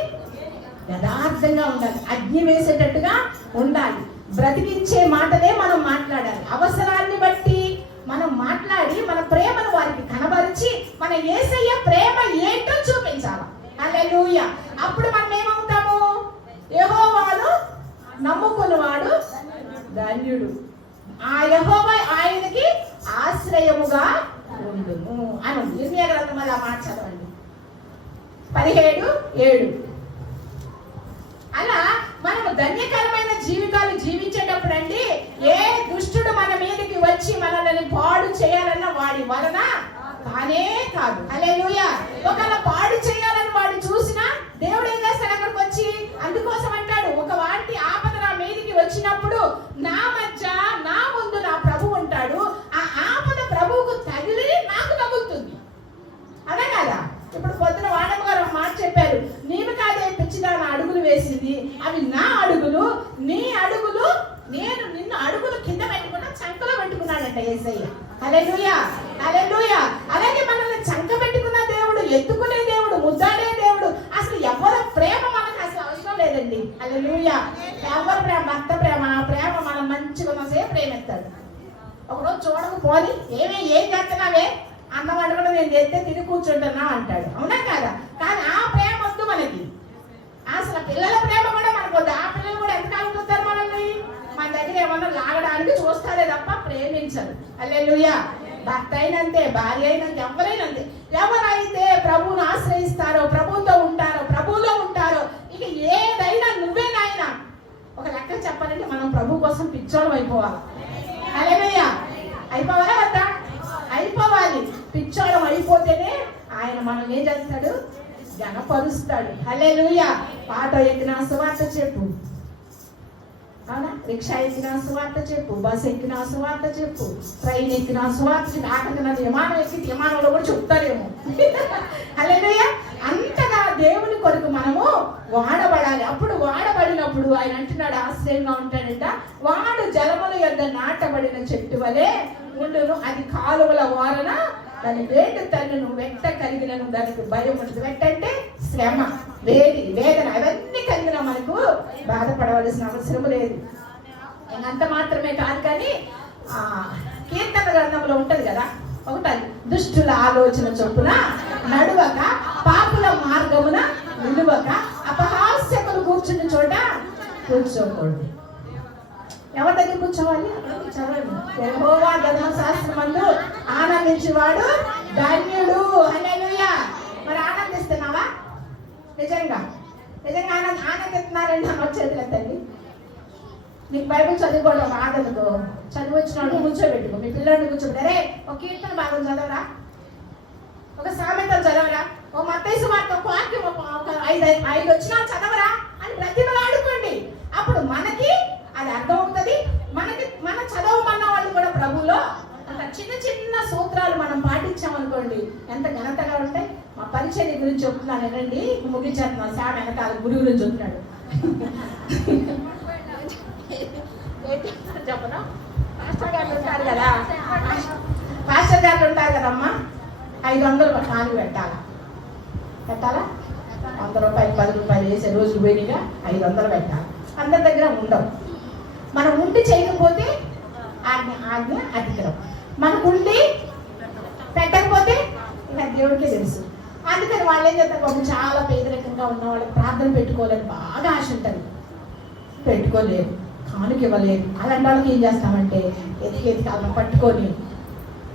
యథార్థంగా ఉండాలి, అగ్ని వేసేటట్టుగా ఉండాలి. బ్రతికించే మాటలే మనం మాట్లాడాలి. అవసరాన్ని బట్టి మనం మాట్లాడి మన ప్రేమను వారికి కనబరిచి మన యేసయ్య ప్రేమ ఏంటో చూపించాలి. హల్లెలూయా. అప్పుడు మనం ఏమవుతాము, యెహోవాను నమ్ముకున్నవాడు ధన్యుడు, ఆ యెహోవా ఆయనకి ఆశ్రయముగా ఉండును అని. ఇర్మియా గ్రంథం అలా మాట చదవండి 17:7. అలా మనము ధన్యకరమైన జీవితాలు జీవించేటప్పుడు అండి, ఏ దుష్టుడు మన మీదకి వచ్చి మనల్ని పాడు చేయాలన్న వాడి వలన తానే కాదు. హల్లెలూయా. ఒకవేళ పాడు చేయాలని వాడు చూసినా దేవుడు ఏం చేస్తాడు అక్కడికి వచ్చి, అందుకోసం అంటాడు, ఒక వాటి ఆపద నా మీదకి వచ్చినప్పుడు నా మధ్య నా ముందు నా ప్రభు ఉంటాడు, ఆ ఆపద ప్రభువుకు తగిలి నాకు తగులుతుంది. అదే కదా. ఇప్పుడు పొద్దున వాడమ్మ గారు మాట చెప్పారు, నీవు కాదే పిచ్చిదాన అడుగులు వేసింది, అవి నా అడుగులు, నీ అడుగులు, నేను నిన్ను అడుగులు కింద పెట్టుకున్నా చంకలో పెట్టుకున్నాడంట యేసయ్య. హల్లెలూయా. హల్లెలూయా. అలాగే మనల్ని చంక పెట్టుకున్న దేవుడు, ఎత్తుకునే దేవుడు, ముద్దాడే దేవుడు. అసలు ఎవరి ప్రేమ మనకు అసలు అవసరం లేదండి. హల్లెలూయా. ఎవరి ప్రేమ, భర్త ప్రేమ, ఆ ప్రేమ మనం మంచిగా ఉన్నసేపు ప్రేమిస్తాడు. ఒకరోజు చూడకపోని ఏం చేస్తున్నావే, అన్నం వండుకుంటే నేను చేస్తే తిని కూర్చుంటున్నా అంటాడు, అవునా కాదా? కానీ ఆ ప్రేమ వద్దు మనకి. అసలు పిల్లల ప్రేమ కూడా మనకు వద్దు. ఆ పిల్లలు కూడా ఎంత కలుగుతారు మనల్ని, మన దగ్గర ఏమన్నా లాగడానికి చూస్తారే తప్ప ప్రేమించరు. హల్లెలూయా. భర్త అయినంతే, భార్య అయినంతే, ఎవరైనంతే. ఎవరైతే ప్రభువును ఆశ్రయిస్తారో, ప్రభువుతో ఉంటారో, ప్రభువులో ఉంటారో, ఇక ఏదైనా నువ్వే నాయన. ఒక లెక్క చెప్పాలంటే మనం ప్రభు కోసం పిచ్చోళం అయిపోవాలి. హల్లెలూయా. అయిపోవాలా వద్దా? అయిపోవాలి. పిచ్చోళం అయిపోతేనే ఆయన మనం ఏం చేస్తాడు, గణపరుస్తాడు. హల్లెలూయా. ఆటో ఎక్కినా సువార్త చెప్పు, అవునా? రిక్షా ఎక్కినా సువార్త చెప్పు, బస్ ఎక్కినా సువార్త చెప్పు, ట్రైన్ ఎక్కినా సువార్త చెప్పు, ఆటన విమానం ఎక్కి విమానంలో కూడా చెప్తారేమో. హల్లెలూయా. అంతగా దేవుని కొరకు మనము వాడబడాలి. అప్పుడు వాడబడినప్పుడు ఆయన అంటున్నాడు, ఆశ్చర్యంగా ఉంటాడంట, వాడు జలముల యొద్ద నాటబడిన చెట్టు వలె ఉండును, అది కాలువల వారన దాని వేడి తన్నును, వెంట కలిగినను దానికి భయం ఉంటుంది. వెంట అంటే శ్రమ, వేడి, వేదన, అవన్నీ కలిగిన మనకు బాధపడవలసిన అవసరం లేదు. అంత మాత్రమే కాదు, కానీ కీర్తన గ్రంథంలో ఉంటది కదా ఒకటి, దుష్టుల ఆలోచన చొప్పున నడువక, పాపుల మార్గమున నిలువక, అపహాస్యకులు కూర్చున్న చోట కూర్చోకూడదు. ఎవరి దగ్గర కూర్చోవాలి? చదవండి. యెహోవా ధర్మశాస్త్రమందు ఆనందించేవాడు ధన్యుడు. హల్లెలూయా. మరి ఆనందిస్తున్నావా? నిజంగా ఆనందిస్తున్నారండి. అమ్మ చేతులు ఎత్తండి. నీకు బైబిల్ చదువుకోవడం ఆగదుకో, చదువు వచ్చిన వాళ్ళు కూర్చోబెట్టుకో. మీ పిల్లల్ని కూర్చోబెట్టారే ఒక కీర్తన భాగం చదవరా, ఒక సామెతలు చదవరా, ఓ మత్తయి సువార్త ఒక వాక్యం ఒక ఐదు వచ్చినా చదవరా అని బ్రతిమలాడుకోండి. అప్పుడు మనకి అది అర్థం అవుతుంది. మన చదవమన్న వాళ్ళు కూడా ప్రభువులో అంత చిన్న చిన్న సూత్రాలు మనం పాటించామనుకోండి ఎంత ఘనతగా ఉంటాయి. మా పరిచర్య గురించి చెప్తున్నాను వినండి. ముగించేస్తున్నాను. సార్ వెనకాల గురువు గురించి చెప్తున్నాడు. చెప్పను, పాస్టర్ గారు ఉంటారు కదా, పాస్టర్ గారు ఉంటారు కదమ్మా, 500 కాలు పెట్టాలా 100 రూపాయలు 10 రూపాయలు వేసే రోజులు పోయినగా 500 పెట్టాలి. అందరి దగ్గర ఉండవు. మనం ఉండి చేయకపోతే ఆజ్ఞ అధికరం. మనకు ఉండి పెట్టకపోతే ఇక దేవుడికే తెలుసు. అందుకని వాళ్ళు ఏం చేస్తారు, పాపం చాలా పేదరికంగా ఉన్న వాళ్ళకి ప్రార్థన పెట్టుకోవాలని బాగా ఆశ ఉంటుంది, పెట్టుకోలేరు, కానుక ఇవ్వలేదు. అలాంటి వాళ్ళకి ఏం చేస్తామంటే ఎతికి అలా పట్టుకొని,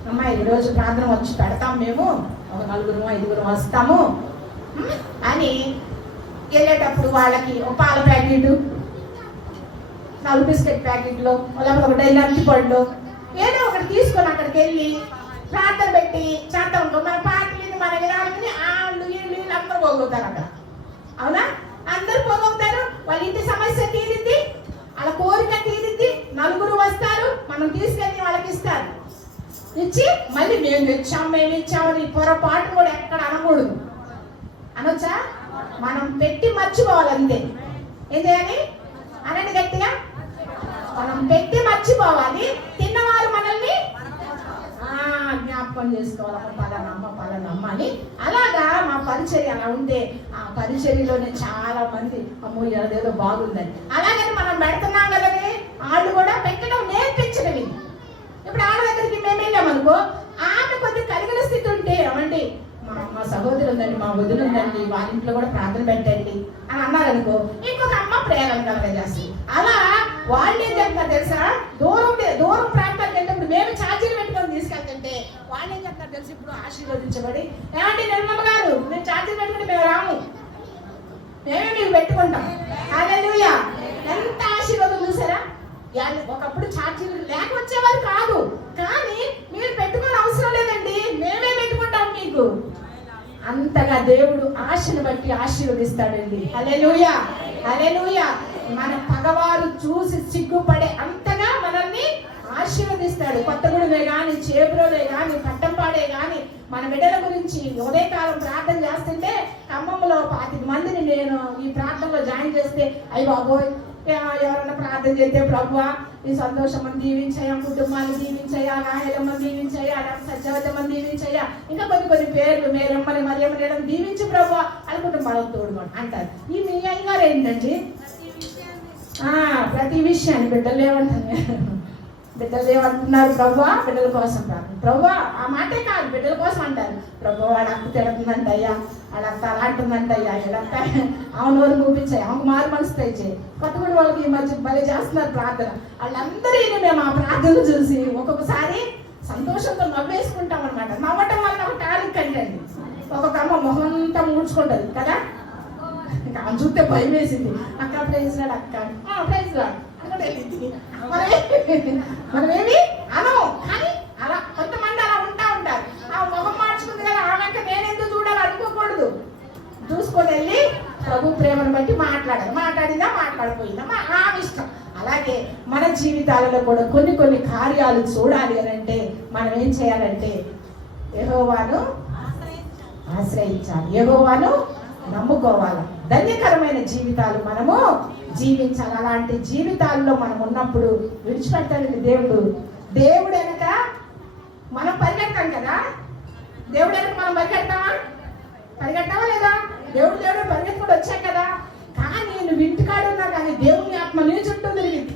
అమ్మా ఈరోజు ప్రార్థన వచ్చి పెడతాం, మేము ఒక 4-5 వస్తాము అని వెళ్ళేటప్పుడు వాళ్ళకి ఒక పాల ప్యాకెట్, 4 బిస్కెట్ ప్యాకెట్లు, లేకపోతే ఒక డైలీ అరటిపండు ఏదో ఒకటి తీసుకొని అక్కడికి వెళ్ళి ప్రార్థన పెట్టి చేద్దాం. మన పాటలు మన విధానాలని వాళ్ళు వీళ్ళు అందరూ పోగొడతారు అక్కడ. అవునా? అందరూ పోగొడతారు. వాళ్ళ ఇంటి సమస్య తీరిద్ది, వాళ్ళ కోరిక తీరిద్ది, 4 వస్తారు, మనం తీసుకెళ్ళి వాళ్ళకి ఇస్తారు. ఇచ్చి మళ్ళీ మేము ఇచ్చామని పొరపాటు కూడా ఎక్కడ అనకూడదు. అనొచ్చా? మనం పెట్టి మర్చిపోవాలి అంతే. ఏం చేయాలి? అనండి గట్టిగా. మనం పెట్టి మర్చిపోవాలి. తిన్నవారు మనల్ని జ్ఞాపకం చేసుకోవాలి. పలానమ్మ అని. అలాగా మా పరిచర్య అలా ఉంటే ఆ పరిచర్యలోనే చాలా మంది అమ్మో అదేదో బాగుందని అలాగని మనం పెడుతున్నాం కదని వాళ్ళు కూడా పెట్టడం నేర్పించడం. ఇప్పుడు ఆడ దగ్గరికి మేము వెళ్ళామనుకో, ఆమె కొద్దిగా కలిగిన స్థితి ఉంటే ఏమండి మా సహోదరు ఉందండి, మా వదిన ఉందండి, వాళ్ళ ఇంట్లో కూడా ప్రార్థన పెట్టండి అని అన్నారనుకో, ఇంకొక అమ్మ ప్రేరణ కలగజేస్తుంది. అలా వాళ్ళు ఏం చెప్తారు తెలుసా, దూరం ప్రాంతానికి వెళ్ళినప్పుడు మేము ఛార్జీలు పెట్టుకొని తీసుకెళ్తుంటే వాళ్ళు ఏం చెప్తారు తెలుసు, ఇప్పుడు ఆశీర్వదించబడి ఏమండి నిర్మల గారు మేము ఛార్జీలు పెట్టుకుంటే మేము రాము, మేమే మీకు పెట్టుకుంటాం. హల్లెలూయా. ఎంత ఆశీర్వాదం చూసారా. ఒకప్పుడు ఛార్జీలు లేక వచ్చేవారు కాదు, కానీ మీరు పెట్టుకునే అవసరం లేదండి, మేమే పెట్టుకుంటాం మీకు. అంతగా దేవుడు ఆశను బట్టి ఆశీర్వదిస్తాడండి. హల్లెలూయా, హల్లెలూయా. మన పగవారు చూసి సిగ్గుపడే అంతగా మనల్ని ఆశీర్వదిస్తాడు. కొత్తగూడెమే కానీ, చేబ్రోలే కానీ, పట్టంపాడే కానీ మన బిడ్డల గురించి ఉదయకాలం ప్రార్థన చేస్తుంటే ఖమ్మంలో 25 మందిని నేను ఈ ప్రార్థనలో జాయిన్ చేస్తే, అయ్యి బాబోయ్ ఎవరన్నా ప్రార్థన చేస్తే ప్రభువా నీ సంతోషమని దీవించయ్యా, కుటుంబాన్ని దీవించయ్యా, రాయలమ్మని దీవించయ్యా, సత్యవతమ్మని దీవించయ్యా, ఇంకా కొన్ని పేర్లు మేరమ్మని మరియమ్మని దీవించి ప్రభువా అని కుటుంబాలకు తోడుకోండి అంటారు. ఈ మీ అయ్యగారు ఏంటండి ప్రతి విషయాన్ని బిడ్డలు ఏమంటున్నారు, ప్రభువా బిడ్డల కోసం ప్రార్థన, ప్రభువా ఆ మాటే కాదు బిడ్డల కోసం అంటారు. ప్రభు వాడు అక్క తిడుతుందంటయ్యా, వాడు అక్క అలా అంటుందంటయ్యా, ఇలాంట ఆమె నోరు చూపించాయి, ఆమెకు మారు మనసు తెచ్చాయి. కొత్తగూడ వాళ్ళకి ఈ మధ్య భలే చేస్తున్నారు ప్రార్థన. వాళ్ళందరూ మేము ఆ ప్రార్థనలు చూసి ఒక్కొక్కసారి సంతోషంతో నవ్వేసుకుంటాం అనమాట. నవ్వటం వల్ల ఒక టాలిక్ అండి. ఒక్కొక్క అమ్మ మొహంతా మూడ్చుకుంటుంది కదా, ఇంకా ఆమె చూస్తే భయం వేసింది. అక్క ప్రైజ్ రాడు, అక్క ప్రైజ్ రాడు అనుకుంటే వెళ్ళింది. మనమేమి అనం, కానీ అలా కొంతమంది అలా ఉంటారు. ఆ మొహం మార్చుకుంది కదా, ఆమె నేనెందుకు చూడాలి అనుకోకూడదు. చూసుకొని వెళ్ళి ప్రభు ప్రేమను బట్టి మాట్లాడిందా మాట్లాడిపోయిందా ఆ ఇష్టం. అలాగే మన జీవితాలలో కూడా కొన్ని కార్యాలు చూడాలి అని అంటే మనం ఏం చేయాలంటే యెహోవాను ఆశ్రయించాలి, యెహోవాను నమ్ముకోవాలి. ధన్యకరమైన జీవితాలు మనము జీవించాలి. అలాంటి జీవితాల్లో మనం ఉన్నప్పుడు విడిచిపెట్టాలండి దేవుడు. దేవుడు వెనక మనం పరిగెడతాం కదా, దేవుడు వెనక మనం పరిగెడతావా లేదా? దేవుడు పరిగెత్తుకుంటూ వచ్చాం కదా, కానీ నువ్వు ఇంటికాడు ఉన్నా కానీ దేవుని ఆత్మ నీ చుట్టూ తిరిగింది.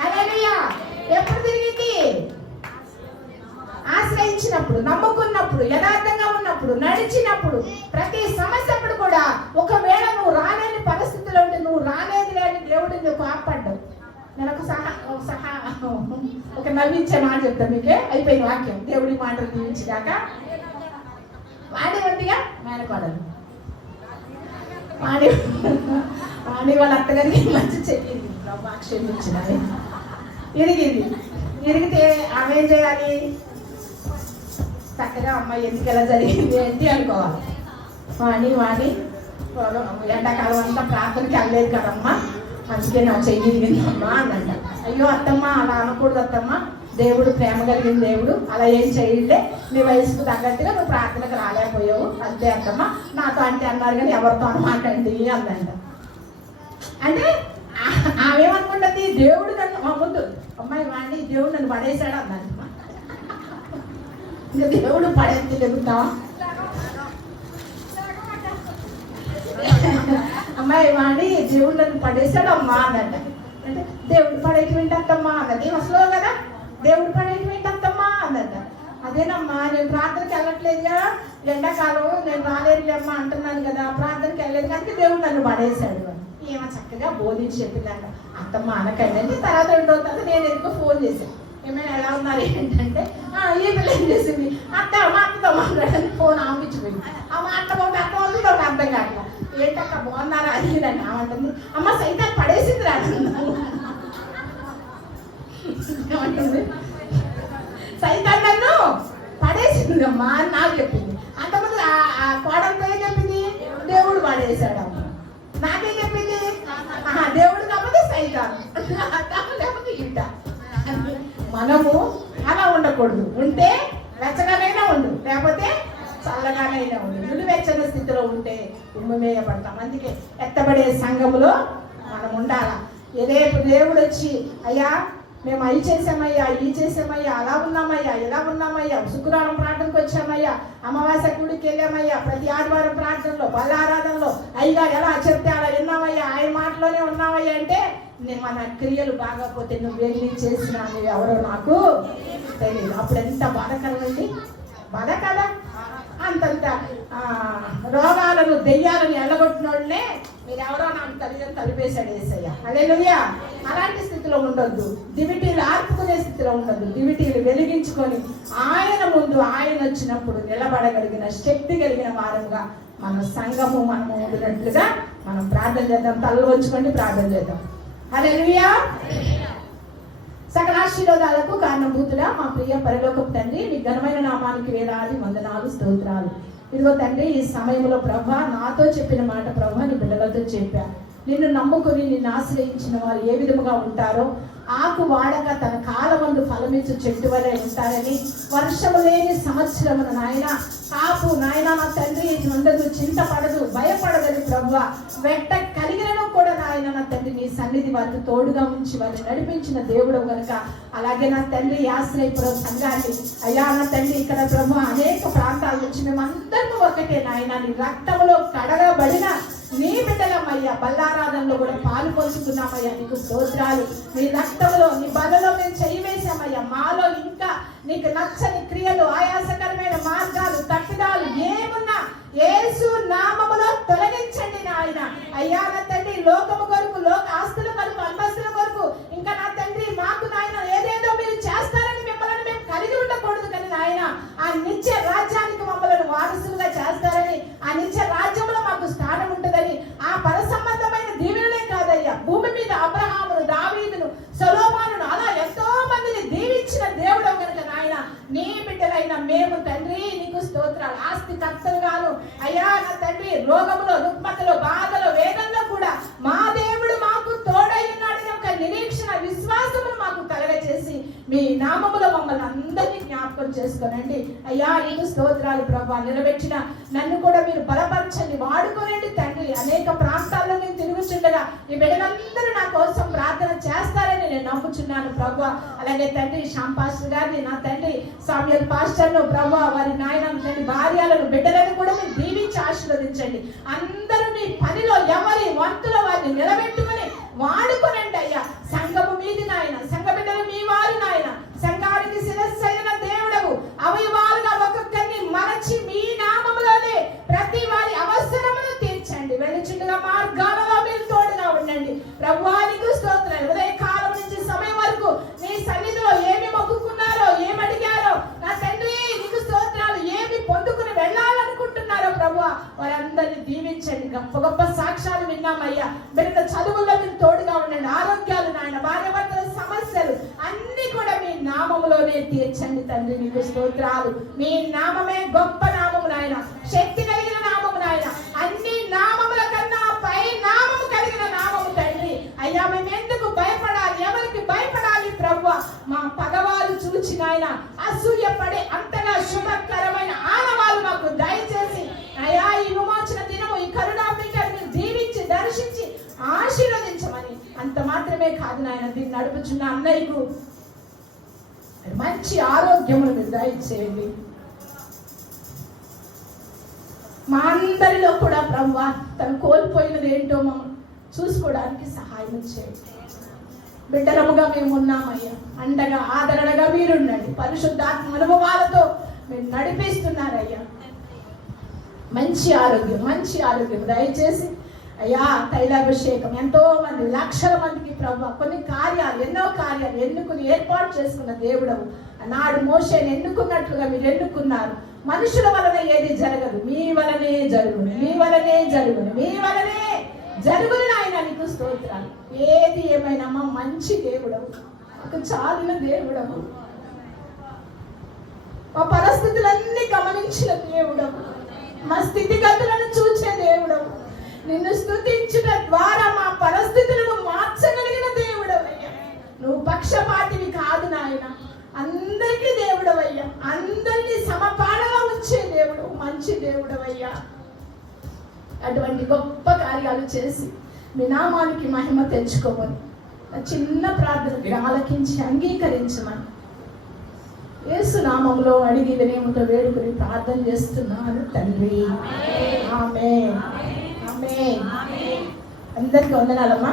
హల్లెలూయా. ఎప్పుడు తిరిగింది? ఆశ్రయించినప్పుడు, నమ్ముకున్నప్పుడు, యథార్థంగా ఉన్నప్పుడు, నడిచినప్పుడు, ప్రతి సమస్య అప్పుడు కూడా. ఒకవేళ నువ్వు రాలేని పరిస్థితిలో ఉంటే నువ్వు రాలేదు అని దేవుడు నువ్వు కోపడ్డావు. నేను ఒక నవ్వించే మాట చెప్తాను మీకే, అయిపోయింది వాక్యం. దేవుడి మాటలు దీవించాక వాడి వంటిగా మేనకోడలు వాడి వాళ్ళ అత్తగారికి మంచి చెప్పింది, క్షమించినది. ఇరిగితే ఆమె ఏం చేయాలి? చక్కగా అమ్మాయి ఎందుకు ఎలా జరిగింది ఏంటి అనుకోవాలి. వాడి ఎండాకాలం అంతా ప్రార్థనకి వెళ్ళలేదు కదమ్మా, అందుకే నా చెయ్యి ఇరిగిందమ్మా అనంట. అయ్యో అత్తమ్మ అలా అనకూడదు అత్తమ్మ, దేవుడు ప్రేమ కలిగిన దేవుడు, అలా ఏం చేయలే, నీ వయసుకు తగ్గట్టుగా నువ్వు ప్రార్థనకు రాలేకపోయావు అంతే అత్తమ్మ, నాతో అంటే అన్నారు కానీ ఎవరితో అనమాటండి అందంట. అంటే ఆమెమనుకుంటుంది, దేవుడు నన్ను ముందు అమ్మాయి వాడిని దేవుడు నన్ను పడేశాడు అన్నది. ఇంకా దేవుడు పడేసి చెబుతావా? అమ్మాయి వాడి దేవుడు నన్ను పడేశాడు అమ్మా అన్నట్ట. అంటే దేవుడు పడేకి వింటమ్మా అన్నది. అసలు కదా దేవుడు పడేకి వింటమ్మా అన్నట్ట. అదేనమ్మా నేను ప్రార్థనకి వెళ్ళట్లేదుగా, ఎండాకాలం నేను రాలేదులేమ్మా అంటున్నాను కదా, ప్రార్థనకి వెళ్ళలేదు కానీ దేవుడు నన్ను పడేశాడు. ఏమో చక్కగా బోధించి చెప్పిందంట. అత్తమ్మ అనకండి. తర్వాత 2 రోజుల తర్వాత నేను ఎందుకో ఫోన్ చేశాను, ఏమైనా ఎలా ఉన్నారు ఏంటంటే, ఈ పిల్ల ఏం చేసింది, అత్త మా అత్తతో మాట్లాడని ఫోన్ ఆపించిపోయింది. ఆ మాట్లాడబోతే అత్త వాళ్ళతో అర్థం కాక ఏంటక్క బాగున్నారా అడిగిందండి. ఆమంటుంది, అమ్మ సైతాన్ని పడేసింది రా ఏమంటుంది, సైతాన్ని నన్ను పడేసింది అమ్మా అని నాకు చెప్పింది. అంతకుముందు ఆ కోడలతో ఏం చెప్పింది, దేవుడు పడేశాడు అమ్మ. నాకేం చెప్పింది, దేవుడు కాకపోతే సైతాన్ లేకపోతే ఈట. మనము అలా ఉండకూడదు. ఉంటే వెచ్చగానైనా ఉండు, లేకపోతే చల్లగానైనా ఉండు. నిలువెచ్చని స్థితిలో ఉంటే ఉమ్మవేయబడతాం. అందుకే ఎత్తబడే సంఘములో మనం ఉండాలా. రేపు దేవుడు వచ్చి అయ్యా మేము అవి చేసామయ్యా, ఇవి చేసామయ్యా, అలా ఉన్నామయ్యా, ఇలా ఉన్నామయ్యా, శుక్రవారం ప్రార్థనకు వచ్చామయ్యా, అమావాస్య గుడికి వెళ్ళామయ్యా, ప్రతి ఆదివారం ప్రార్థనలో బలారాధనలో అయ్యగారు ఎలా చెప్తే అలా విన్నామయ్యా, ఆయన మాటలోనే ఉన్నామయ్యా అంటే మన క్రియలు బాగపోతే నువ్వేమి చేసినా నువ్వు ఎవరో నాకు తెలియదు. అప్పుడు ఎంత బాధ కలగండి, బాధ కదా. అంతంత రోగాలను దెయ్యాలను ఎల్లగొట్టినోళ్ళనే మీరెవరో నాకు తల్లిదండ్రులు తలిపేశాడు యేసయ్య. హల్లెలూయా. అలాంటి స్థితిలో ఉండొద్దు. దివిటీలు ఆర్పుకునే స్థితిలో ఉండొద్దు. దివిటీలు వెలిగించుకొని ఆయన ముందు ఆయన వచ్చినప్పుడు నిలబడగలిగిన శక్తి కలిగిన వారంగా మన సంఘము మనము ఉండినట్లుగా మనం ప్రార్థన చేద్దాం. తల వంచుకొని ప్రార్థన చేద్దాం. హల్లెలూయా. సకల ఆశీర్వాదాలకు కారణభూతుడా మా ప్రియ పరలోకపు తండ్రి, నీ ఘనమైన నామానికి వేలాది వందనాలు, స్తోత్రాలు. ఇదిగో తండ్రి, ఈ సమయంలో ప్రభా నాతో చెప్పిన మాట ప్రభా నీ బిడ్డలతో చెప్పా. నిన్ను నమ్ముకొని నిన్ను ఆశ్రయించిన వారు ఏ విధముగా ఉంటారో, ఆకు వాడక తన కాలమందు ఫలమిచ్చు చెట్టు వలె ఉంటారని, వర్షము లేని సంవత్సరమున నాయన కాపు నాయన నా తండ్రి ఉండదు, చింతపడదు, భయపడదని ప్రభువా వెంట కలిగినను కూడా నాయన నా తండ్రి నీ సన్నిధి వారికి తోడుగా ఉంచి వారిని నడిపించిన దేవుడు కనుక అలాగే నా తండ్రి ఆశ్రయపురం సంఘాన్ని అయ్యా నా తండ్రి ఇక్కడ ప్రభు అనేక ప్రాంతాల నుంచి మేమందరూ ఒకటే నాయన నీ రక్తంలో కడగబడిన నీ బిడ్డలమ్మయ్యా, బల్లారాధనలో కూడా పాలు పంచుకున్నామయ్యా. నీకు స్తోత్రాలు. నీ రక్తంలో నీ బలలో మేము చెయ్యి వేసామయ్యా. మాలో ఇంకా నీకు నచ్చని క్రియలు, ఆయాసకరమైన మార్గాలు, తప్పిదాలు ఏమున్నా యేసు నామములో తొలగించండి నాయన. అయ్యా నా తండ్రి లోకము కొరకు, లోక ఆస్తుల కొరకు, అంతస్తుల కొరకు ఇంకా నా తండ్రి మాకు నాయన ఏదేదో మీరు చేస్తారని మిమ్మల్ని మేము కలిగి ఉండకూడదు కానీ నాయన ఆ నిత్య రాజ్యానికి మమ్మల్ని వారసులుగా చేస్తారని, ఆ నిత్య రాజ్యంలో మాకు స్థానం ఉంటుందని, ఆ పర సంబంధమైన దీవెనలే కాదయ్యా భూమి మీద అబ్రహామును, దావీదును, సొలొమోనును అలా ఎంతో మందిని దీవించిన దేవుడు కనుక నాయన నీ బిడ్డలైన మేము తండ్రి నీకు స్తోత్రాలు. ఆస్తి కర్తలుగాను అయ్యా నా తండ్రి రోగములో, రుగ్మతలో, బాధలో, వేదనలో కూడా మా దేవుడు మాకు తోడై ఉన్నాడని ఒక నిరీక్షణ, విశ్వాసమును మాకు కలగచేసి మీ నామములో మమ్మల్ని అందరినీ జ్ఞాపకం చేసుకోనండి. అయ్యా నీకు స్తోత్రాలు ప్రభా. నిలబెట్టిన నన్ను కూడా మీరు బలపరచండి, వాడుకోనండి తండ్రి. అనేక ప్రాంతాల్లో నేను తిరుగుచుండగా ఈ బిడ్డలందరూ నా కోసం ప్రార్థన చేస్తారని నేను నమ్ముచున్నాను ప్రభా. అలాగే తండ్రి శ్యామ్ పాస్టర్ గారిని, నా తండ్రి సామ్యూయల్ పాస్టర్ను ప్రభా, వారి నాయన తండ్రి భార్యలను, బిడ్డలను కూడా మీరు దీవించి ఆశీర్వదించండి. అందరూ నీ పనిలో ఎవరి వంతులో వారిని నిలబెట్టుకుని వాడుకోనండి అయ్యా. సంఘము మీది నాయన, సంఘ బిడ్డలు మీ వారు నాయన, సంఘానికి శిరస్సు అయిన దేవుడవు. అవయవాలుగా ఒక్కొక్కరిని మరచి మీ నామములోనే ప్రతి వారి అవసరమును తీర్చండి. వెలుచుండగా మార్గాలలో మీరు తోడుగా ఉండండి ప్రభువానికి బిడ్డ చదువుల్లో మీరు తోడుగా ఉండండి. ఆరోగ్యాలు నాయన, భార్యాభర్తల సమస్యలు అన్ని కూడా మీ నామములోనే తీర్చండి తండ్రి. మీకు స్తోత్రాలు. మీ నామమే గొప్ప నామము నాయన, శక్తి కలిగిన నామము నాయన, అన్ని నామముల కన్నా పై నామము కలిగిన నామము తండ్రి. అయ్యా మేము ఎందుకు భయపడాలి, ఎవరికి భయపడాలి ప్రభువా? మా పగవారు చూచి నాయన అసూయపడే అంతగా శుభకరమైన ఆనవాళ్ళు మాకు దయచేసి అయ్యా ఈ విమోచన దినము, ఈ కరుణాభిషేకాన్ని దీవించి దర్శించి ఆశీర్వదించమని. అంత మాత్రమే కాదు నాయన, దీన్ని నడుపుచున్న అన్నయ్యకు మంచి ఆరోగ్యమును మీరు దయచేయండి. మా అందరిలో కూడా ప్రభువా తను కోల్పోయినది ఏంటో చూసుకోవడానికి సహాయం చేయండి. బిడ్డలముగా మేము ఉన్నామయ్యా, అండగా ఆదరణగా మీరుండండి. పరిశుద్ధాత్మ అనుభవాలతో మీరు నడిపిస్తున్నారయ్యా. మంచి ఆరోగ్యం దయచేసి అయ్యా. తైలాభిషేకం ఎంతో మంది, లక్షల మందికి ప్రభువా కొన్ని కార్యాలు, ఎన్నో కార్యాలు ఎన్నుకుని ఏర్పాటు చేసుకున్న దేవుడవు. నాడు మోషేని ఎన్నుకున్నట్లుగా మీరు ఎన్నుకున్నారు. మనుషుల వలన ఏది జరగదు, మీ వలనే జరుగును, మీ వలనే జరుగును, మీ వలనే జరుగును నాయన. నీకు స్తోత్రాలు. ఏది ఏమైనా మా మంచి దేవుడవు, మాకు చాలిన దేవుడవు, మా పరిస్థితులన్నీ గమనించిన దేవుడవు, మా స్థితిగతులను చూసే దేవుడవు. నిన్ను స్తుతించుట ద్వారా మా పరిస్థితులను మార్చగలిగిన దేవుడవయ్యా. నువ్వు పక్షపాతివి కాదు నాయన, అందరికీ దేవుడవయ్యా, అందరినీ సమపాలగా ఉంచే దేవుడు, మంచి దేవుడవయ్యా. అటువంటి గొప్ప కార్యాలు చేసి మీ నామానికి మహిమ తెచ్చుకోమని చిన్న ప్రార్థన ఆలకించి అంగీకరించమని యేసు నామములో అడిగి వినయముతో వేడుకొని ప్రార్థన చేస్తున్నాను తండ్రి. ఆమేన్. ఆమేన్. అందరికీ వందనాలమ్మా.